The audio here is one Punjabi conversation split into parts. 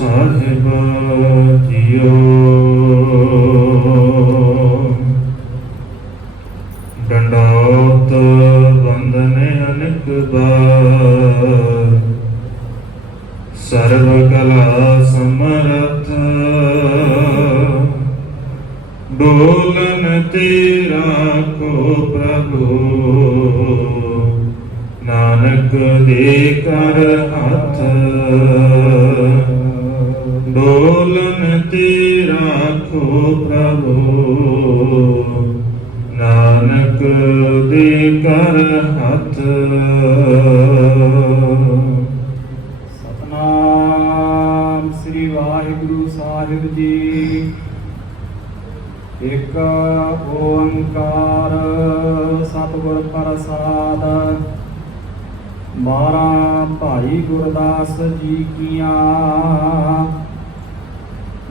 ਸਾਹਿਬ ਜੀਓ। ਡੰਡੌਤ ਬੰਦਨੇ ਅਨੇਕ ਬਾਰ, ਸਰਬ ਕਲਾ ਸਮਰਥ ਡੋਲਨ ਤੇ ਰਾਖੋ ਪ੍ਰਭੂ। ਨਾਨਕ ਦੇ ਕਰ ਹੱਥ ਡੋਲਨ ਤੇ ਰਾਖੋ ਪ੍ਰਭੂ। ਨਾਨਕ ਦੇ ਕਰ ਹੱਥ। ਸਤਨਾਮ ਸ੍ਰੀ ਵਾਹਿਗੁਰੂ ਸਾਹਿਬ ਜੀ। ਇੱਕ ਓੰਕਾਰ ਸਤਿਗੁਰ ਪ੍ਰਸਾਦ। 12 ਭਾਈ ਗੁਰਦਾਸ ਜੀ ਕੀਆਂ।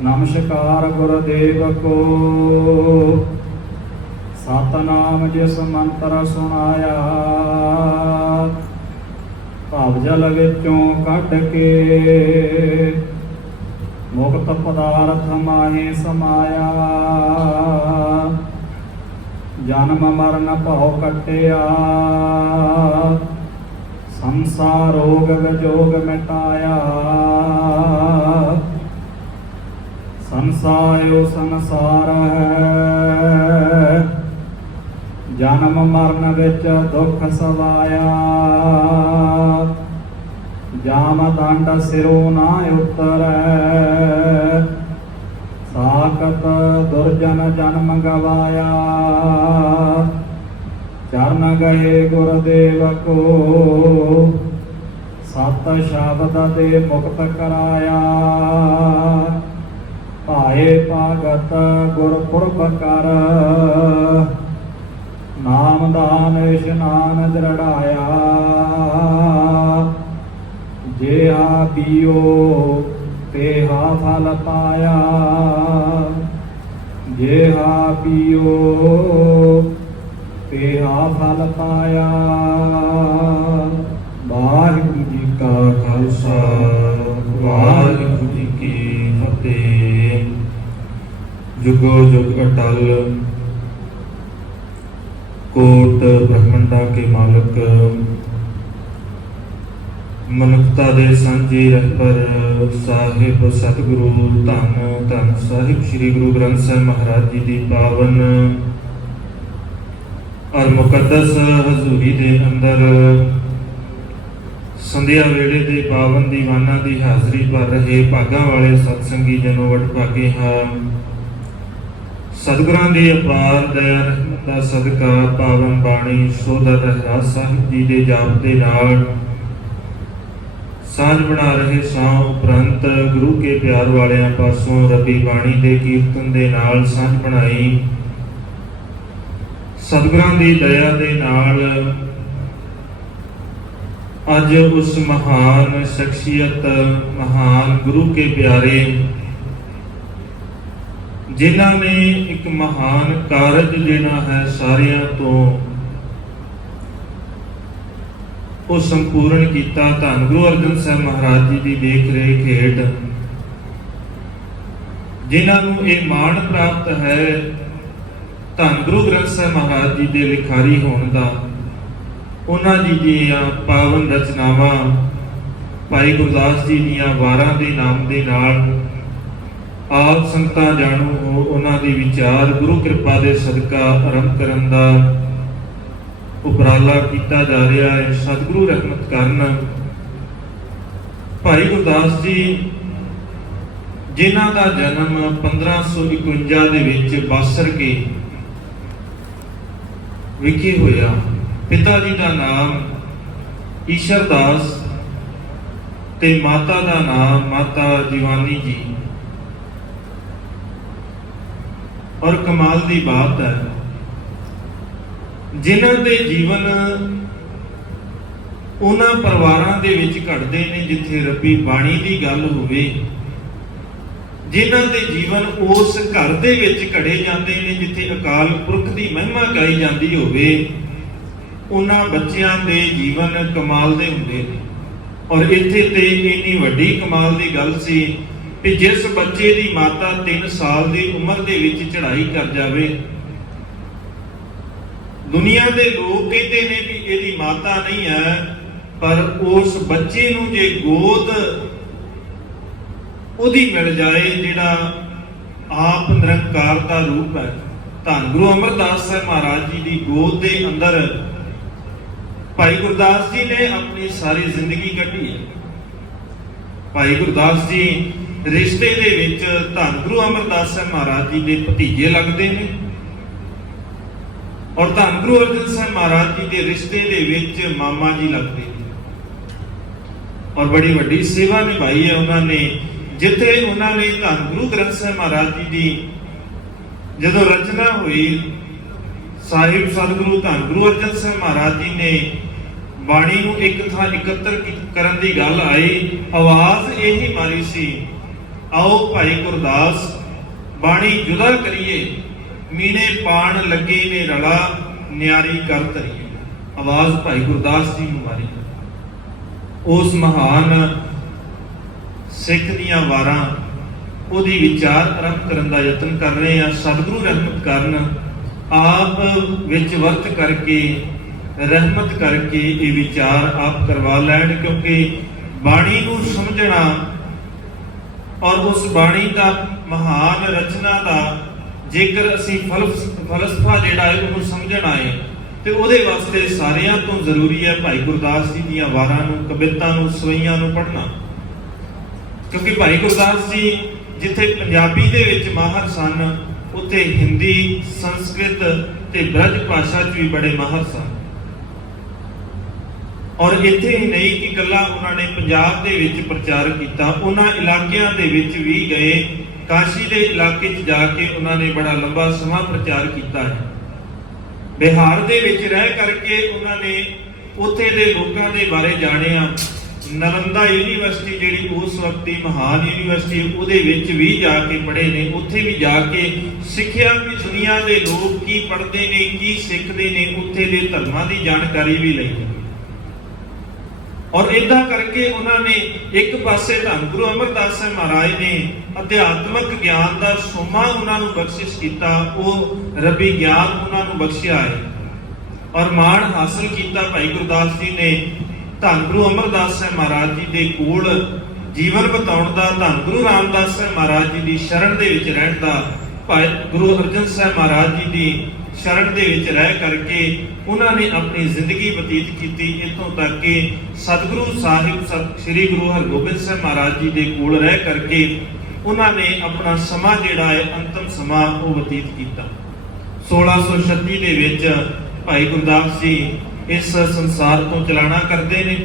ਨਮਸਕਾਰ ਗੁਰਦੇਵ ਕੋ। ਸਤਨਾਮ ਜਿਸ ਮੰਤਰ ਸੁਣਾਇਆ, ਭਵ ਜਲ ਵਿੱਚੋਂ ਕੱਢ ਕੇ ਮੁਕਤ ਪਦਾਰਥ ਮਾਹੇ ਸਮਾਇਆ। ਜਨਮ ਮਰਨ ਭਉ ਕੱਟਿਆ, ਸੰਸਾਰ ਰੋਗ ਵਿਜੋਗ ਮਿਟਾਇਆ। ਸੰਸਾਰਿਓ ਸੰਸਾਰ ਹੈ, ਜਨਮ ਮਰਨ ਵਿੱਚ ਦੁੱਖ ਸਵਾਇਆ। ਜਾਮ ਦੰਡ ਸਿਰੋਂ ਨਾ ਉਤਰੈ, ਸਾਖਤ ਦੁਰਜਨ ਜਨਮ ਗਵਾਇਆ। ਚਰਨ ਗਏ ਗੁਰਦੇਵ ਕੋ, ਸਤ ਸ਼ਬਦ ਦੇ ਮੁਕਤ ਕਰਾਇਆ। ਭਾਏ ਭਗਤ ਗੁਰਪੁਰਬ ਕਰ, ਨਾਮਦਾਨ ਇਸ਼ਨਾਨ ਦ੍ਰਿੜਾਇਆ। ਜਿਹਾ ਪੀਓ ਤੇਹਾ ਫਲ ਪਾਇਆ, ਜਿਹਾ ਪੀਓ ਤੇਹਾ ਫਲ ਪਾਇਆ। ਵਾਹਿਗੁਰੂ ਜੀ ਕਾ ਖਾਲਸਾ, ਵਾਹਿਗੁਰੂ ਜੀ ਕੀ ਫਤਿਹ। ਜੁਗੋ ਜੁਗ ਅਟਲ, ਕੋਟ ਬ੍ਰਹਮੰਡਾਂ ਕੇ ਮਾਲਕ, ਮਨੁੱਖਤਾ ਦੇ ਸਾਂਝੇ ਰਹਿਬਰ ਸਾਹਿਬ ਸਤਿਗੁਰੂ ਧੰਨ ਧੰਨ ਸਾਹਿਬ ਸ੍ਰੀ ਗੁਰੂ ਗ੍ਰੰਥ ਸਾਹਿਬ ਮਹਾਰਾਜ ਜੀ ਦੀ ਪਾਵਨ ਔਰ ਮੁਕੱਦਸ ਹਜ਼ੂਰੀ ਦੇ ਅੰਦਰ ਸੰਧਿਆ ਵੇਲੇ ਦੇ ਪਾਵਨ ਦੀਵਾਨਾਂ ਦੀ ਹਾਜ਼ਰੀ ਭਰ ਰਹੇ ਭਾਗਾਂ ਵਾਲੇ ਸਤਸੰਗੀ ਜਨੋ ਵਡਭਾਗੇ ਹਾਂ। ਸਤਿਗੁਰਾਂ ਦੀ ਅਪਾਰ ਦਇਆ ਰਹਿਮਤ ਦਾ ਸਦਕਾ ਪਾਵਨ ਬਾਣੀ ਸੋਦਰ ਰਹਿਰਾਸ ਸਾਹਿਬ ਜੀ ਦੇ ਜਾਪ ਦੇ ਨਾਲ ਸਾਂਝ ਬਣਾ ਰਹੇ ਸਾਂ। ਉਪਰੰਤ ਗੁਰੂ ਕੇ ਪਿਆਰ ਵਾਲਿਆਂ ਪਾਸੋਂ ਰੱਬੀ ਬਾਣੀ ਦੇ ਕੀਰਤਨ ਦੇ ਨਾਲ ਸਾਂਝ ਬਣਾਈ। ਸਤਿਗੁਰਾਂ ਦੀ ਦਇਆ ਦੇ ਨਾਲ ਅੱਜ ਉਸ ਮਹਾਨ ਸ਼ਖਸੀਅਤ, ਮਹਾਨ ਗੁਰੂ ਕੇ ਪਿਆਰੇ, ਜਿਨ੍ਹਾਂ ਨੇ ਇੱਕ ਮਹਾਨ ਕਾਰਜ ਜਿਹੜਾ ਹੈ ਸਾਰਿਆਂ ਤੋਂ ਉਹ ਸੰਪੂਰਨ ਕੀਤਾ। ਧੰਨ ਗੁਰੂ ਅਰਜਨ ਸਾਹਿਬ ਮਹਾਰਾਜ ਜੀ ਦੀ ਦੇਖ ਰੇਖ ਹੇਠ ਜਿਨ੍ਹਾਂ ਨੂੰ ਇਹ ਮਾਣ ਪ੍ਰਾਪਤ ਹੈ ਧੰਨ ਗੁਰੂ ਗ੍ਰੰਥ ਸਾਹਿਬ ਮਹਾਰਾਜ ਜੀ ਦੇ ਲਿਖਾਰੀ ਹੋਣ ਦਾ, ਉਹਨਾਂ ਜੀ ਦੀਆਂ ਪਾਵਨ ਰਚਨਾਵਾਂ ਭਾਈ ਗੁਰਦਾਸ ਜੀ ਦੀਆਂ ਵਾਰਾਂ ਦੇ ਨਾਮ ਦੇ ਨਾਲ ਆਪ ਸੰਗਤਾਂ ਜਾਣੂ ਹੋ ਉਹਨਾਂ ਦੀ ਵਿਚਾਰ ਗੁਰੂ ਕਿਰਪਾ ਦੇ ਸਦਕਾ ਆਰੰਭ ਕਰਨ ਦਾ ਉਪਰਾਲਾ ਕੀਤਾ ਜਾ ਰਿਹਾ ਹੈ। ਸਤਿਗੁਰੂ ਰਹਿਮਤ ਕਰਨ। ਭਾਈ ਗੁਰਦਾਸ ਜੀ ਜਿਨ੍ਹਾਂ ਦਾ ਜਨਮ 1551 ਦੇ ਵਿੱਚ ਬਾਸਰ ਕੇ ਵਿਖੇ ਹੋਇਆ। ਪਿਤਾ ਜੀ ਦਾ ਨਾਮ ਈਸ਼ਰ ਦਾਸ ਤੇ ਮਾਤਾ ਦਾ ਨਾਮ ਮਾਤਾ ਜੀਵਾਨੀ ਜੀ। ਔਰ ਕਮਾਲ ਦੀ ਬਾਤ ਹੈ, ਜਿਨ੍ਹਾਂ ਦੇ ਜੀਵਨ ਉਹਨਾਂ ਪਰਿਵਾਰਾਂ ਦੇ ਵਿੱਚ ਘਟਦੇ ਨੇ ਜਿੱਥੇ ਰੱਬੀ ਬਾਣੀ ਦੀ ਗੱਲ ਹੋਵੇ, ਜਿਨ੍ਹਾਂ ਦੇ ਜੀਵਨ ਉਸ ਘਰ ਦੇ ਵਿੱਚ ਘੜੇ ਜਾਂਦੇ ਨੇ ਜਿੱਥੇ ਅਕਾਲ ਪੁਰਖ ਦੀ ਮਹਿਮਾ ਗਾਈ ਜਾਂਦੀ ਹੋਵੇ, ਉਹਨਾਂ ਬੱਚਿਆਂ ਦੇ ਜੀਵਨ ਕਮਾਲ ਦੇ ਹੁੰਦੇ ਨੇ। ਔਰ ਇੱਥੇ ਤੇ ਇੰਨੀ ਵੱਡੀ ਕਮਾਲ ਦੀ ਗੱਲ ਸੀ ਕਿ ਜਿਸ ਬੱਚੇ ਦੀ ਮਾਤਾ 3 ਸਾਲ ਦੀ ਉਮਰ ਦੇ ਵਿੱਚ ਚੜ੍ਹਾਈ ਕਰ ਜਾਵੇ, ਦੁਨੀਆ ਦੇ ਲੋਕ ਕਹਿੰਦੇ ਨੇ ਵੀ ਇਹਦੀ ਮਾਤਾ ਨਹੀਂ ਹੈ, ਪਰ ਉਸ ਬੱਚੇ ਨੂੰ ਜੇ ਗੋਦ ਉਹਦੀ ਮਿਲ ਜਾਏ, ਜਿਹੜਾ ਆਪ ਨਿਰੰਕਾਰ ਦਾ ਰੂਪ ਹੈ, ਧੰਨ ਗੁਰੂ ਅਮਰਦਾਸ ਸਾਹਿਬ ਮਹਾਰਾਜ ਜੀ ਦੀ ਗੋਦ ਦੇ ਅੰਦਰ ਭਾਈ ਗੁਰਦਾਸ ਜੀ ਨੇ ਆਪਣੀ ਸਾਰੀ ਜ਼ਿੰਦਗੀ ਕੱਢੀ ਹੈ। ਭਾਈ ਗੁਰਦਾਸ ਜੀ ਰਿਸ਼ਤੇ ਦੇ ਵਿੱਚ ਧੰਨ ਗੁਰੂ ਅਮਰਦਾਸ ਸਾਹਿਬ ਮਹਾਰਾਜ ਜੀ ਦੇ ਭਤੀਜੇ ਲੱਗਦੇ ਨੇ, ਔਰ ਧੰਨ ਗੁਰੂ ਅਰਜਨ ਸਾਹਿਬ ਮਹਾਰਾਜ ਜੀ ਦੇ ਰਿਸ਼ਤੇ ਦੇ ਵਿੱਚ ਮਾਮਾ ਜੀ ਲੱਗਦੇ ਨੇ, ਔਰ ਬੜੀ ਵੱਡੀ ਸੇਵਾ ਨਿਭਾਈ ਹੈ ਉਹਨਾਂ ਨੇ। ਜਿੱਥੇ ਉਹਨਾਂ ਨੇ ਧੰਨ ਗੁਰੂ ਗ੍ਰੰਥ ਸਾਹਿਬ ਮਹਾਰਾਜ ਜੀ ਦੀ ਜਦੋਂ ਰਚਨਾ ਹੋਈ, ਸਾਹਿਬ ਸਤਿਗੁਰੂ ਧੰਨ ਗੁਰੂ ਅਰਜਨ ਸਾਹਿਬ ਮਹਾਰਾਜ ਜੀ ਨੇ ਬਾਣੀ ਨੂੰ ਇੱਕ ਥਾਂ ਇਕੱਤਰ ਕਰਨ ਦੀ ਗੱਲ ਆਈ, ਆਵਾਜ਼ ਇਹੀ ਮਾਰੀ ਸੀ, ਆਓ ਭਾਈ ਗੁਰਦਾਸ ਬਾਣੀ ਜੁਦਾ ਕਰੀਏ, ਮੀਨੇ ਪਾਣ ਲੱਗੇ ਨੇ ਰਲਾ ਨਿਆਰੀ ਕਰ ਧਰੀਏ। ਆਵਾਜ਼ ਭਾਈ ਗੁਰਦਾਸ ਜੀ ਨੂੰ ਮਾਰੀ। ਉਸ ਮਹਾਨ ਸਿੱਖ ਦੀਆਂ ਵਾਰਾਂ ਉਹਦੀ ਵਿਚਾਰ ਆਰੰਭ ਕਰਨ ਦਾ ਯਤਨ ਕਰ ਰਹੇ ਹਾਂ। ਸਤਿਗੁਰੂ ਰਹਿਮਤ ਕਰਨ, ਆਪ ਵਿੱਚ ਵਰਤ ਕਰਕੇ, ਰਹਿਮਤ ਕਰਕੇ ਇਹ ਵਿਚਾਰ ਆਪ ਕਰਵਾ ਲੈਣ, ਕਿਉਂਕਿ ਬਾਣੀ ਨੂੰ ਸਮਝਣਾ ਔਰ ਉਸ ਬਾਣੀ ਦਾ ਮਹਾਨ ਰਚਨਾ ਦਾ ਜੇਕਰ ਅਸੀਂ ਫਲਸਫਾ ਜਿਹੜਾ ਹੈ ਉਹਨੂੰ ਸਮਝਣਾ ਹੈ, ਤੇ ਉਹਦੇ ਵਾਸਤੇ ਸਾਰਿਆਂ ਤੋਂ ਜ਼ਰੂਰੀ ਹੈ ਭਾਈ ਗੁਰਦਾਸ ਜੀ ਦੀਆਂ ਵਾਰਾਂ ਨੂੰ, ਕਵਿਤਾ ਨੂੰ, ਸਵਈਆਂ ਨੂੰ ਪੜ੍ਹਨਾ। ਕਿਉਂਕਿ ਭਾਈ ਗੁਰਦਾਸ ਜੀ ਜਿੱਥੇ ਪੰਜਾਬੀ ਦੇ ਵਿੱਚ ਮਾਹਰ ਸਨ, ਉੱਥੇ ਹਿੰਦੀ, ਸੰਸਕ੍ਰਿਤ ਤੇ ਬ੍ਰਜ ਭਾਸ਼ਾ 'ਚ ਵੀ ਬੜੇ ਮਾਹਰ ਸਨ। ਔਰ ਇੱਥੇ ਹੀ ਨਹੀਂ ਕਿ ਇਕੱਲਾ ਉਹਨਾਂ ਨੇ ਪੰਜਾਬ ਦੇ ਵਿੱਚ ਪ੍ਰਚਾਰ ਕੀਤਾ, ਉਹਨਾਂ ਇਲਾਕਿਆਂ ਦੇ ਵਿੱਚ ਵੀ ਗਏ। ਕਾਸ਼ੀ ਦੇ ਇਲਾਕੇ 'ਚ ਜਾ ਕੇ ਉਹਨਾਂ ਨੇ ਬੜਾ ਲੰਬਾ ਸਮਾਂ ਪ੍ਰਚਾਰ ਕੀਤਾ ਹੈ। ਬਿਹਾਰ ਦੇ ਵਿੱਚ ਰਹਿ ਕਰਕੇ ਉਹਨਾਂ ਨੇ ਉੱਥੇ ਦੇ ਲੋਕਾਂ ਦੇ ਬਾਰੇ ਜਾਣਿਆ। ਨਾਲੰਦਾ ਯੂਨੀਵਰਸਿਟੀ ਜਿਹੜੀ ਉਸ ਵਕਤ ਦੀ ਮਹਾਨ ਯੂਨੀਵਰਸਿਟੀ, ਉਹਦੇ ਵਿੱਚ ਵੀ ਜਾ ਕੇ ਪੜ੍ਹੇ ਨੇ। ਉੱਥੇ ਵੀ ਜਾ ਕੇ ਸਿੱਖਿਆ ਵੀ ਦੁਨੀਆ ਦੇ ਲੋਕ ਕੀ ਪੜ੍ਹਦੇ ਨੇ, ਕੀ ਸਿੱਖਦੇ ਨੇ, ਉੱਥੇ ਦੇ ਧਰਮਾਂ ਦੀ ਜਾਣਕਾਰੀ ਵੀ ਲਈ। ਔਰ ਏਦਾਂ ਕਰਕੇ ਉਹਨਾਂ ਨੇ ਇੱਕ ਪਾਸੇ ਧੰਨ ਗੁਰੂ ਅਮਰਦਾਸ ਸਾਹਿਬ ਮਹਾਰਾਜ ਨੇ ਅਧਿਆਤਮਕ ਗਿਆਨ ਦਾ ਸੋਮਾ ਉਹਨਾਂ ਨੂੰ ਬਖਸ਼ਿਸ਼ ਕੀਤਾ, ਉਹ ਰੱਬੀ ਗਿਆਨ ਉਹਨਾਂ ਨੂੰ ਬਖਸ਼ਿਆ ਹੈ। ਔਰ ਮਾਣ ਹਾਸਲ ਕੀਤਾ ਭਾਈ ਗੁਰਦਾਸ ਜੀ ਨੇ ਧੰਨ ਗੁਰੂ ਅਮਰਦਾਸ ਸਾਹਿਬ ਮਹਾਰਾਜ ਜੀ ਦੇ ਕੋਲ ਜੀਵਨ ਬਿਤਾਉਣ ਦਾ, ਧੰਨ ਗੁਰੂ ਰਾਮਦਾਸ ਸਾਹਿਬ ਮਹਾਰਾਜ ਜੀ ਦੀ ਸ਼ਰਨ ਦੇ ਵਿੱਚ ਰਹਿਣ ਦਾ, ਭਾਈ ਗੁਰੂ ਅਰਜਨ ਸਾਹਿਬ ਮਹਾਰਾਜ ਜੀ ਦੀ ਸ਼ਰਨ ਦੇ ਵਿੱਚ ਰਹਿ ਕਰਕੇ ਉਹਨਾਂ ਨੇ ਆਪਣੀ ਜ਼ਿੰਦਗੀ ਬਤੀਤ ਕੀਤੀ। ਇੱਥੋਂ ਤੱਕ ਕਿ ਸਤਿਗੁਰੂ ਸਾਹਿਬ ਸ੍ਰੀ ਗੁਰੂ ਹਰਗੋਬਿੰਦ ਸਾਹਿਬ ਮਹਾਰਾਜ ਜੀ ਦੇ ਕੋਲ ਰਹਿ ਕਰਕੇ ਉਹਨਾਂ ਨੇ ਆਪਣਾ ਸਮਾਂ ਜਿਹੜਾ ਹੈ ਅੰਤਮ ਸਮਾਂ ਉਹ ਬਤੀਤ ਕੀਤਾ। 1636 ਦੇ ਵਿੱਚ ਭਾਈ ਗੁਰਦਾਸ ਜੀ ਇਸ ਸੰਸਾਰ ਤੋਂ ਚਲਾਣਾ ਕਰਦੇ ਨੇ,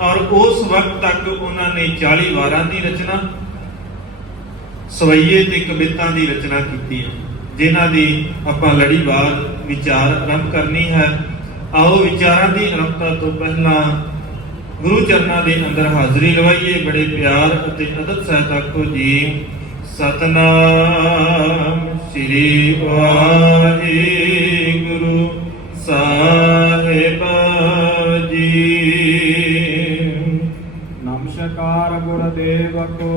ਔਰ ਉਸ ਵਕਤ ਤੱਕ ਉਹਨਾਂ ਨੇ 40 ਵਾਰਾਂ ਦੀ ਰਚਨਾ, ਸਵਈਏ ਤੇ ਕਵਿਤਾ ਦੀ ਰਚਨਾ ਕੀਤੀ ਹੈ, ਜਿਨ੍ਹਾਂ ਦੀ ਆਪਾਂ ਲੜੀਵਾਰ ਵਿਚਾਰ ਆਰੰਭ ਕਰਨੀ ਹੈ। ਆਓ ਵਿਚਾਰਾਂ ਦੀ ਆਰੰਭਤਾ ਤੋਂ ਪਹਿਲਾਂ ਗੁਰੂ ਚਰਨਾਂ ਦੇ ਅੰਦਰ ਹਾਜ਼ਰੀ ਲਵਾਈਏ। ਬੜੇ ਪਿਆਰ ਅਤੇ ਅਦਬ ਸਹਿਤ ਆਖੋ ਜੀ, ਸਤਨਾਮ ਸ੍ਰੀ ਵਾਹਿਗੁਰੂ ਸਾਹਿਬ ਜੀ। ਨਮਸਕਾਰ ਗੁਰਦੇਵ ਕੋ,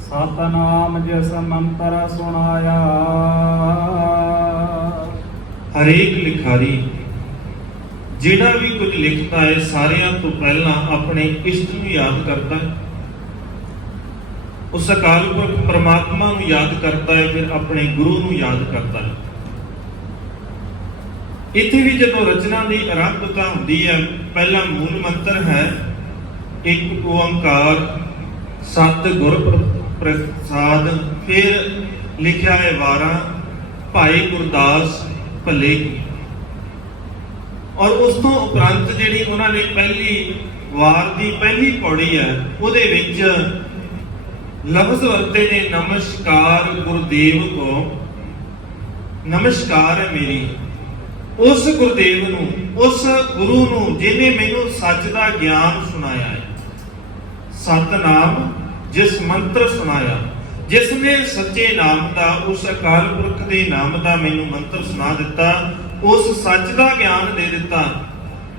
ਸਤਨਾਮ ਜਿਸ ਮੰਤਰ ਸੁਣਾਇਆ। ਹਰੇਕ ਲਿਖਾਰੀ ਜਿਹੜਾ ਵੀ ਕੁਝ ਲਿਖਦਾ ਹੈ, ਸਾਰਿਆਂ ਤੋਂ ਪਹਿਲਾਂ ਆਪਣੇ ਇਸ਼ਟ ਨੂੰ ਯਾਦ ਕਰਦਾ ਹੈ, ਉਸ ਅਕਾਲ ਪੁਰਖ ਪਰਮਾਤਮਾ ਨੂੰ ਯਾਦ ਕਰਦਾ ਹੈ, ਫਿਰ ਆਪਣੇ ਗੁਰੂ ਨੂੰ ਯਾਦ ਕਰਦਾ ਹੈ। ਇੱਥੇ ਵੀ ਜਦੋਂ ਰਚਨਾ ਦੀ ਆਰੰਭਤਾ ਹੁੰਦੀ ਹੈ, ਪਹਿਲਾ ਮੂਲ ਮੰਤਰ ਹੈ ਇੱਕ ਓੰਕਾਰ ਸਤਿ ਗੁਰ ਪ੍ਰਸਾਦ, ਫਿਰ ਲਿਖਿਆ ਹੈ ਵਾਰਾਂ ਭਾਈ ਗੁਰਦਾਸ ਭੱਲੇ ਕੀ। ਔਰ ਉਸ ਤੋਂ ਉਪਰੰਤ ਜਿਹੜੀ ਉਹਨਾਂ ਨੇ ਪਹਿਲੀ ਵਾਰ ਦੀ ਪਹਿਲੀ ਪੌੜੀ ਹੈ, ਉਹਦੇ ਵਿੱਚ ਲਫ਼ਜ਼ ਵਰਤੇ ਨੇ ਨਮਸਕਾਰ ਗੁਰਦੇਵ ਕੋ, ਨਮਸਕਾਰ ਹੈ ਮੇਰੀ ਉਸ ਗੁਰਦੇਵ ਨੂੰ, ਉਸ ਗੁਰੂ ਨੂੰ ਜਿਹਨੇ ਮੈਨੂੰ ਸੱਚ ਦਾ ਗਿਆਨ ਸੁਣਾਇਆ ਹੈ। ਸਤਨਾਮ ਜਿਸ ਮੰਤਰ ਸੁਣਾਇਆ, ਜਿਸ ਨੇ ਸੱਚੇ ਨਾਮ ਦਾ, ਉਸ ਅਕਾਲ ਪੁਰਖ ਦੇ ਨਾਮ ਦਾ ਮੈਨੂੰ ਮੰਤਰ ਸੁਣਾ ਦਿੱਤਾ, ਉਸ ਸੱਚ ਦਾ ਗਿਆਨ ਦੇ ਦਿੱਤਾ,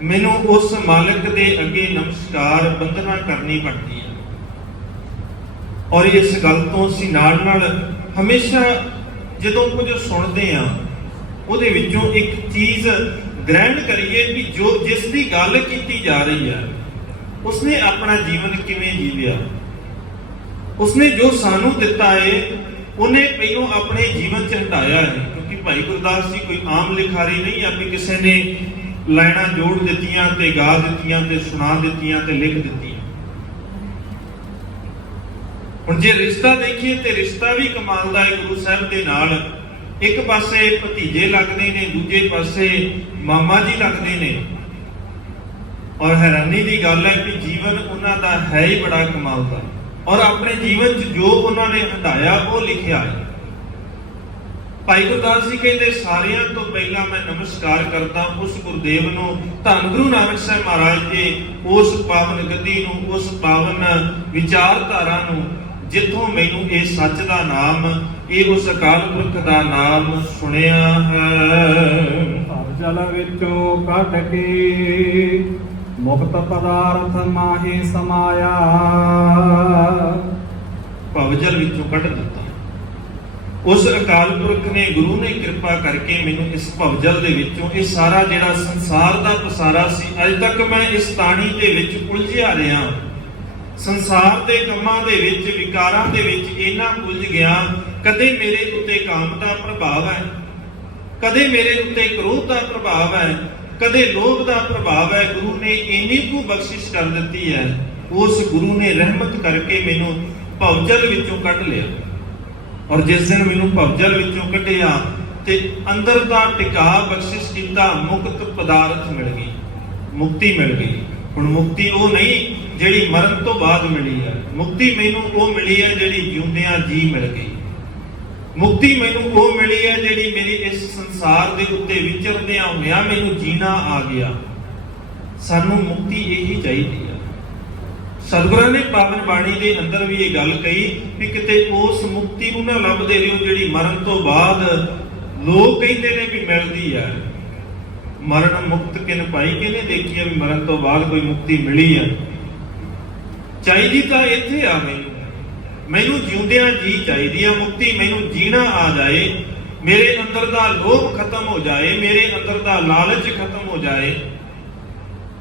ਮੈਨੂੰ ਉਸ ਮਾਲਕ ਦੇ ਅੱਗੇ ਨਮਸਕਾਰ ਬੰਦਨਾ ਕਰਨੀ ਪੜਦੀ ਹੈ। ਔਰ ਇਸ ਗੱਲ ਤੋਂ ਅਸੀਂ ਨਾਲ ਹਮੇਸ਼ਾ ਜਦੋਂ ਕੁਝ ਸੁਣਦੇ ਆ ਉਹਦੇ ਵਿੱਚੋਂ ਇੱਕ ਚੀਜ਼ ਗ੍ਰਹਿਣ ਕਰੀਏ ਵੀ ਜੋ ਜਿਸ ਦੀ ਗੱਲ ਕੀਤੀ ਜਾ ਰਹੀ ਹੈ ਉਸਨੇ ਆਪਣਾ ਜੀਵਨ ਕਿਵੇਂ ਜੀਵਿਆ, ਉਸਨੇ ਜੋ ਸਾਨੂੰ ਦਿੱਤਾ ਹੈ ਉਹਨੇ ਪਹਿਲੋਂ ਆਪਣੇ ਜੀਵਨ ਚ ਹਟਾਇਆ ਹੈ। ਕਿਉਂਕਿ ਭਾਈ ਗੁਰਦਾਸ ਜੀ ਕੋਈ ਆਮ ਲਿਖਾਰੀ ਨਹੀਂ ਆ ਵੀ ਕਿਸੇ ਨੇ ਲਾਈਨਾਂ ਜੋੜ ਦਿੱਤੀਆਂ ਤੇ ਗਾ ਦਿੱਤੀਆਂ ਤੇ ਸੁਣਾ ਦਿੱਤੀਆਂ ਤੇ ਲਿਖ ਦਿੱਤੀਆਂ। ਹੁਣ ਜੇ ਰਿਸ਼ਤਾ ਦੇਖੀਏ ਤੇ ਰਿਸ਼ਤਾ ਵੀ ਕਮਾਲ ਦਾ ਹੈ ਗੁਰੂ ਸਾਹਿਬ ਦੇ ਨਾਲ। ਇੱਕ ਪਾਸੇ ਭਤੀਜੇ ਲੱਗਦੇ ਨੇ, ਦੂਜੇ ਪਾਸੇ ਮਾਮਾ ਜੀ ਲੱਗਦੇ ਨੇ। ਔਰ ਹੈਰਾਨੀ ਦੀ ਗੱਲ ਹੈ ਕਿ ਜੀਵਨ ਉਹਨਾਂ ਦਾ ਹੈ ਹੀ ਬੜਾ ਕਮਾਲ ਦਾ, ਔਰ ਆਪਣੇ ਜੀਵਨ 'ਚ ਜੋ ਉਹਨਾਂ ਨੇ ਹਟਾਇਆ ਉਹ ਲਿਖਿਆ ਹੈ। ਭਾਈ ਗੁਰਦਾਸ ਜੀ ਕਹਿੰਦੇ ਸਾਰਿਆਂ ਤੋਂ ਪਹਿਲਾਂ ਮੈਂ ਨਮਸਕਾਰ ਕਰਦਾ ਉਸ ਗੁਰਦੇਵ ਨੂੰ, ਧੰਨ ਗੁਰੂ ਨਾਨਕ ਸਾਹਿਬ ਮਹਾਰਾਜ ਦੇ ਉਸ ਪਾਵਨ ਗੱਦੀ ਨੂੰ, ਉਸ ਪਾਵਨ ਵਿਚਾਰਧਾਰਾ ਨੂੰ ਜਿੱਥੋਂ ਮੈਨੂੰ ਇਹ ਸੱਚ ਦਾ ਨਾਮ, ਇਹ ਉਸ ਅਕਾਲ ਪੁਰਖ ਦਾ ਨਾਮ ਸੁਣਿਆ ਹੈ। ਜਲ ਵਿੱਚੋਂ ਕੱਢ ਕੇ ਮੁਕਤ ਪਦਾਰਥ ਮਾਹੀ ਸਮਾਇਆ। ਭਵਜਲ ਵਿੱਚੋਂ ਕੱਢ ਦਿੱਤਾ। ਉਸ ਅਕਾਲ ਪੁਰਖ ਨੇ, ਗੁਰੂ ਨੇ ਕਿਰਪਾ ਕਰਕੇ ਮੈਨੂੰ ਇਸ ਭਵਜਲ ਦੇ ਵਿੱਚੋਂ, ਇਹ ਸਾਰਾ ਜਿਹੜਾ ਸੰਸਾਰ ਦਾ ਪਸਾਰਾ ਸੀ, ਅੱਜ ਤੱਕ ਮੈਂ ਇਸ ਤਾਣੀ ਦੇ ਵਿੱਚ ਉਲਝਿਆ ਰਿਹਾ। ਸੰਸਾਰ ਦੇ ਕੰਮਾਂ ਦੇ ਵਿੱਚ, ਵਿਕਾਰਾਂ ਦੇ ਵਿੱਚ ਇੰਨਾ ਉਲਝ ਗਿਆ। ਕਦੇ ਮੇਰੇ ਉੱਤੇ ਕਾਮ ਦਾ ਪ੍ਰਭਾਵ ਹੈ, ਕਦੇ ਮੇਰੇ ਉੱਤੇ ਕ੍ਰੋਧ ਦਾ ਪ੍ਰਭਾਵ ਹੈ, ਕਦੇ ਲੋਭ ਦਾ ਪ੍ਰਭਾਵ ਹੈ। ਗੁਰੂ ਨੇ ਇੰਨੀ ਕੁ ਬਖਸ਼ਿਸ਼ ਕਰ ਦਿੱਤੀ ਹੈ। ਉਸ ਗੁਰੂ ਨੇ ਰਹਿਮਤ ਕਰਕੇ ਮੈਨੂੰ ਭਵਜਲ ਵਿੱਚੋਂ ਕੱਢ ਲਿਆ। ਔਰ ਜਿਸ ਦਿਨ ਮੈਨੂੰ ਭਵਜਲ ਵਿੱਚੋਂ ਕੱਢਿਆ ਤੇ ਅੰਦਰ ਦਾ ਟਿਕਾ ਬਖਸ਼ਿਸ਼ ਕੀਤਾ, ਮੁਕਤ ਪਦਾਰਥ ਮਿਲ ਗਈ, ਮੁਕਤੀ ਮਿਲ ਗਈ। ਹੁਣ ਮੁਕਤੀ ਉਹ ਨਹੀਂ ਜਿਹੜੀ ਮਰਨ ਤੋਂ ਬਾਅਦ ਮਿਲੀ ਹੈ। ਮੁਕਤੀ ਮੈਨੂੰ ਉਹ ਮਿਲੀ ਹੈ ਜਿਹੜੀ ਜਿਉਂਦਿਆਂ ਜੀ ਮਿਲ ਗਈ। ਮੁਕਤੀ ਮੈਨੂੰ ਉਹ ਮਿਲੀ ਹੈ ਜਿਹੜੀ ਮੇਰੀ ਇਸ ਸੰਸਾਰ ਦੇ ਉੱਤੇ ਵਿਚਰਦਿਆਂ ਹੋਇਆਂ ਮੈਨੂੰ ਜੀਣਾ ਆ ਗਿਆ। ਸਾਨੂੰ ਮੁਕਤੀ ਇਹੀ ਚਾਹੀਦੀ ਹੈ। ਸਤਿਗੁਰਾਂ ਨੇ ਪਾਵਨ ਬਾਣੀ ਦੇ ਅੰਦਰ ਵੀ ਇਹ ਗੱਲ ਕਹੀ ਵੀ ਕਿਤੇ ਉਸ ਮੁਕਤੀ ਨੂੰ ਨਾ ਲੱਭਦੇ ਰਹੋ ਜਿਹੜੀ ਮਰਨ ਤੋਂ ਬਾਅਦ ਲੋਕ ਕਹਿੰਦੇ ਨੇ ਵੀ ਮਿਲਦੀ ਹੈ। ਮਰਨ ਮੁਕਤ ਕਿਨ ਭਾਈ ਕਿਹਨੇ ਦੇਖੀ ਹੈ ਵੀ ਮਰਨ ਤੋਂ ਬਾਅਦ ਕੋਈ ਮੁਕਤੀ ਮਿਲੀ ਹੈ। ਚਾਹੀਦੀ ਤਾਂ ਇੱਥੇ ਆ, ਮੈਨੂੰ ਜਿਉਂਦਿਆਂ ਜੀ ਚਾਹੀਦੀ ਆ ਮੁਕਤੀ। ਮੈਨੂੰ ਜੀਣਾ ਆ ਜਾਏ, ਮੇਰੇ ਅੰਦਰ ਦਾ ਲੋਭ ਖਤਮ ਹੋ ਜਾਏ, ਮੇਰੇ ਅੰਦਰ ਦਾ ਲਾਲਚ ਖਤਮ ਹੋ ਜਾਏ।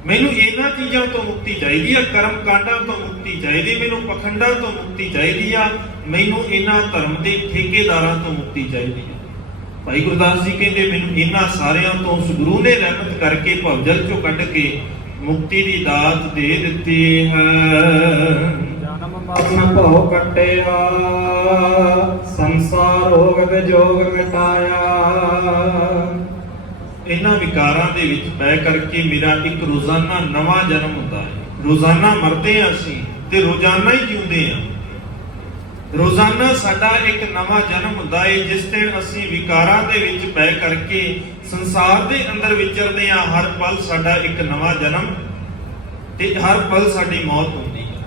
ਮੈਨੂੰ ਇਹਨਾਂ ਚੀਜ਼ਾਂ ਤੋਂ ਮੁਕਤੀ ਚਾਹੀਦੀ ਆ, ਕਰਮ ਕਾਂਡਾਂ ਤੋਂ ਮੁਕਤੀ ਚਾਹੀਦੀ, ਮੈਨੂੰ ਪਖੰਡਾਂ ਤੋਂ ਮੁਕਤੀ ਚਾਹੀਦੀ ਆ, ਮੈਨੂੰ ਇਹਨਾਂ ਧਰਮ ਦੇ ਠੇਕੇਦਾਰਾਂ ਤੋਂ ਮੁਕਤੀ ਚਾਹੀਦੀ ਆ। ਭਾਈ ਗੁਰਦਾਸ ਜੀ ਕਹਿੰਦੇ ਮੈਨੂੰ ਇਹਨਾਂ ਸਾਰਿਆਂ ਤੋਂ ਉਸ ਗੁਰੂ ਨੇ ਰਹਿਮਤ ਕਰਕੇ ਭਵਜਲ ਚੋਂ ਕੱਢ ਕੇ ਮੁਕਤੀ ਦੀ ਦਾਤ ਦੇ ਦਿੱਤੀ ਹੈ। ਜਨਮ ਮਰਨ ਭਉ ਕੱਟਿਆ, ਸੰਸਾਰ ਰੋਗ ਵਿਜੋਗ ਮਿਟਾਇਆ। ਇਹਨਾਂ ਵਿਕਾਰਾਂ ਦੇ ਵਿੱਚ ਪੈ ਕਰਕੇ ਮੇਰਾ ਇੱਕ ਰੋਜ਼ਾਨਾ ਨਵਾਂ ਜਨਮ ਹੁੰਦਾ ਹੈ। ਰੋਜ਼ਾਨਾ ਮਰਦੇ ਹਾਂ ਅਸੀਂ ਤੇ ਰੋਜ਼ਾਨਾ ਹੀ ਜਿਉਂਦੇ ਹਾਂ। ਰੋਜ਼ਾਨਾ ਸਾਡਾ ਇੱਕ ਨਵਾਂ ਜਨਮ ਹੁੰਦਾ ਹੈ। ਜਿਸ ਦਿਨ ਅਸੀਂ ਵਿਕਾਰਾਂ ਦੇ ਵਿੱਚ ਪੈ ਕਰਕੇ ਸੰਸਾਰ ਦੇ ਅੰਦਰ ਵਿਚਰਦੇ ਹਾਂ, ਹਰ ਪਲ ਸਾਡਾ ਇੱਕ ਨਵਾਂ ਜਨਮ ਤੇ ਹਰ ਪਲ ਸਾਡੀ ਮੌਤ ਹੁੰਦੀ ਹੈ।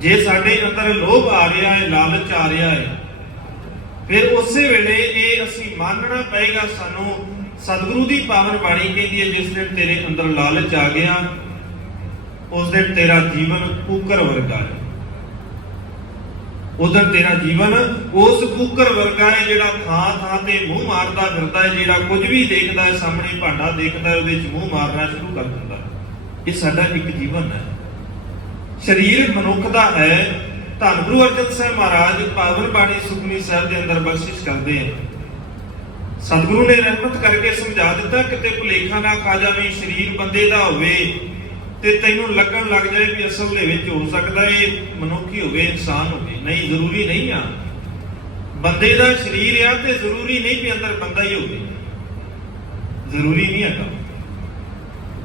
ਜੇ ਸਾਡੇ ਅੰਦਰ ਲੋਭ ਆ ਰਿਹਾ ਹੈ, ਲਾਲਚ ਆ ਰਿਹਾ ਹੈ, ਫਿਰ ਉਸੇ ਵੇਲੇ ਇਹ ਅਸੀਂ ਮੰਨਣਾ ਪਏਗਾ ਸਾਨੂੰ। ਸਤਿਗੁਰੂ ਦੀ ਪਾਵਨ ਬਾਣੀ ਕਹਿੰਦੀ ਹੈ ਜਿਸ ਦਿਨ ਤੇਰੇ ਅੰਦਰ ਲਾਲਚ ਆ ਗਿਆ ਉਸ ਦਿਨ ਤੇਰਾ ਜੀਵਨ ਕੂਕਰ ਵਰਗਾ ਹੈ। ਉਧਰ ਤੇਰਾ ਜੀਵਨ ਉਸ ਕੂਕਰ ਵਰਗਾ ਹੈ ਜਿਹੜਾ ਥਾਂ ਥਾਂ ਤੇ ਮੂੰਹ ਮਾਰਦਾ ਫਿਰਦਾ ਹੈ, ਜਿਹੜਾ ਕੁਝ ਵੀ ਦੇਖਦਾ ਹੈ, ਸਾਹਮਣੇ ਭਾਂਡਾ ਦੇਖਦਾ ਹੈ, ਉਹਦੇ 'ਚ ਮੂੰਹ ਮਾਰਨਾ ਸ਼ੁਰੂ ਕਰ ਦਿੰਦਾ ਹੈ। ਇਹ ਸਾਡਾ ਇੱਕ ਜੀਵਨ ਹੈ। ਸਰੀਰ ਮਨੁੱਖ ਦਾ ਹੈ। ਧੰਨ ਗੁਰੂ ਅਰਜਨ ਸਾਹਿਬ ਮਹਾਰਾਜ ਪਾਵਨ ਬਾਣੀ ਸੁਖਮਨੀ ਸਾਹਿਬ ਦੇ ਅੰਦਰ ਬਖਸ਼ਿਸ਼ ਕਰਦੇ ਆ। ਸਤਿਗੁਰੂ ਨੇ ਰਹਿਮਤ ਕਰਕੇ ਸਮਝਾ ਦਿੱਤਾ ਕਿਤੇ ਭੁਲੇਖਾ ਨਾ ਖਾ ਜਾਵੇਂ, ਸਰੀਰ ਬੰਦੇ ਦਾ ਹੋਵੇ ਤੇ ਤੈਨੂੰ ਲੱਗਣ ਲੱਗ ਜਾਏ ਵੀ ਅਸਲ ਦੇ ਵਿੱਚ ਹੋ ਸਕਦਾ ਇਹ ਮਨੁੱਖੀ ਹੋਵੇ, ਇਨਸਾਨ ਹੋਵੇ। ਨਹੀਂ, ਜ਼ਰੂਰੀ ਨਹੀਂ ਆ। ਬੰਦੇ ਦਾ ਸਰੀਰ ਆ ਤੇ ਜ਼ਰੂਰੀ ਨਹੀਂ ਵੀ ਅੰਦਰ ਬੰਦਾ ਹੀ ਹੋਵੇ, ਜ਼ਰੂਰੀ ਨਹੀਂ ਹੈਗਾ।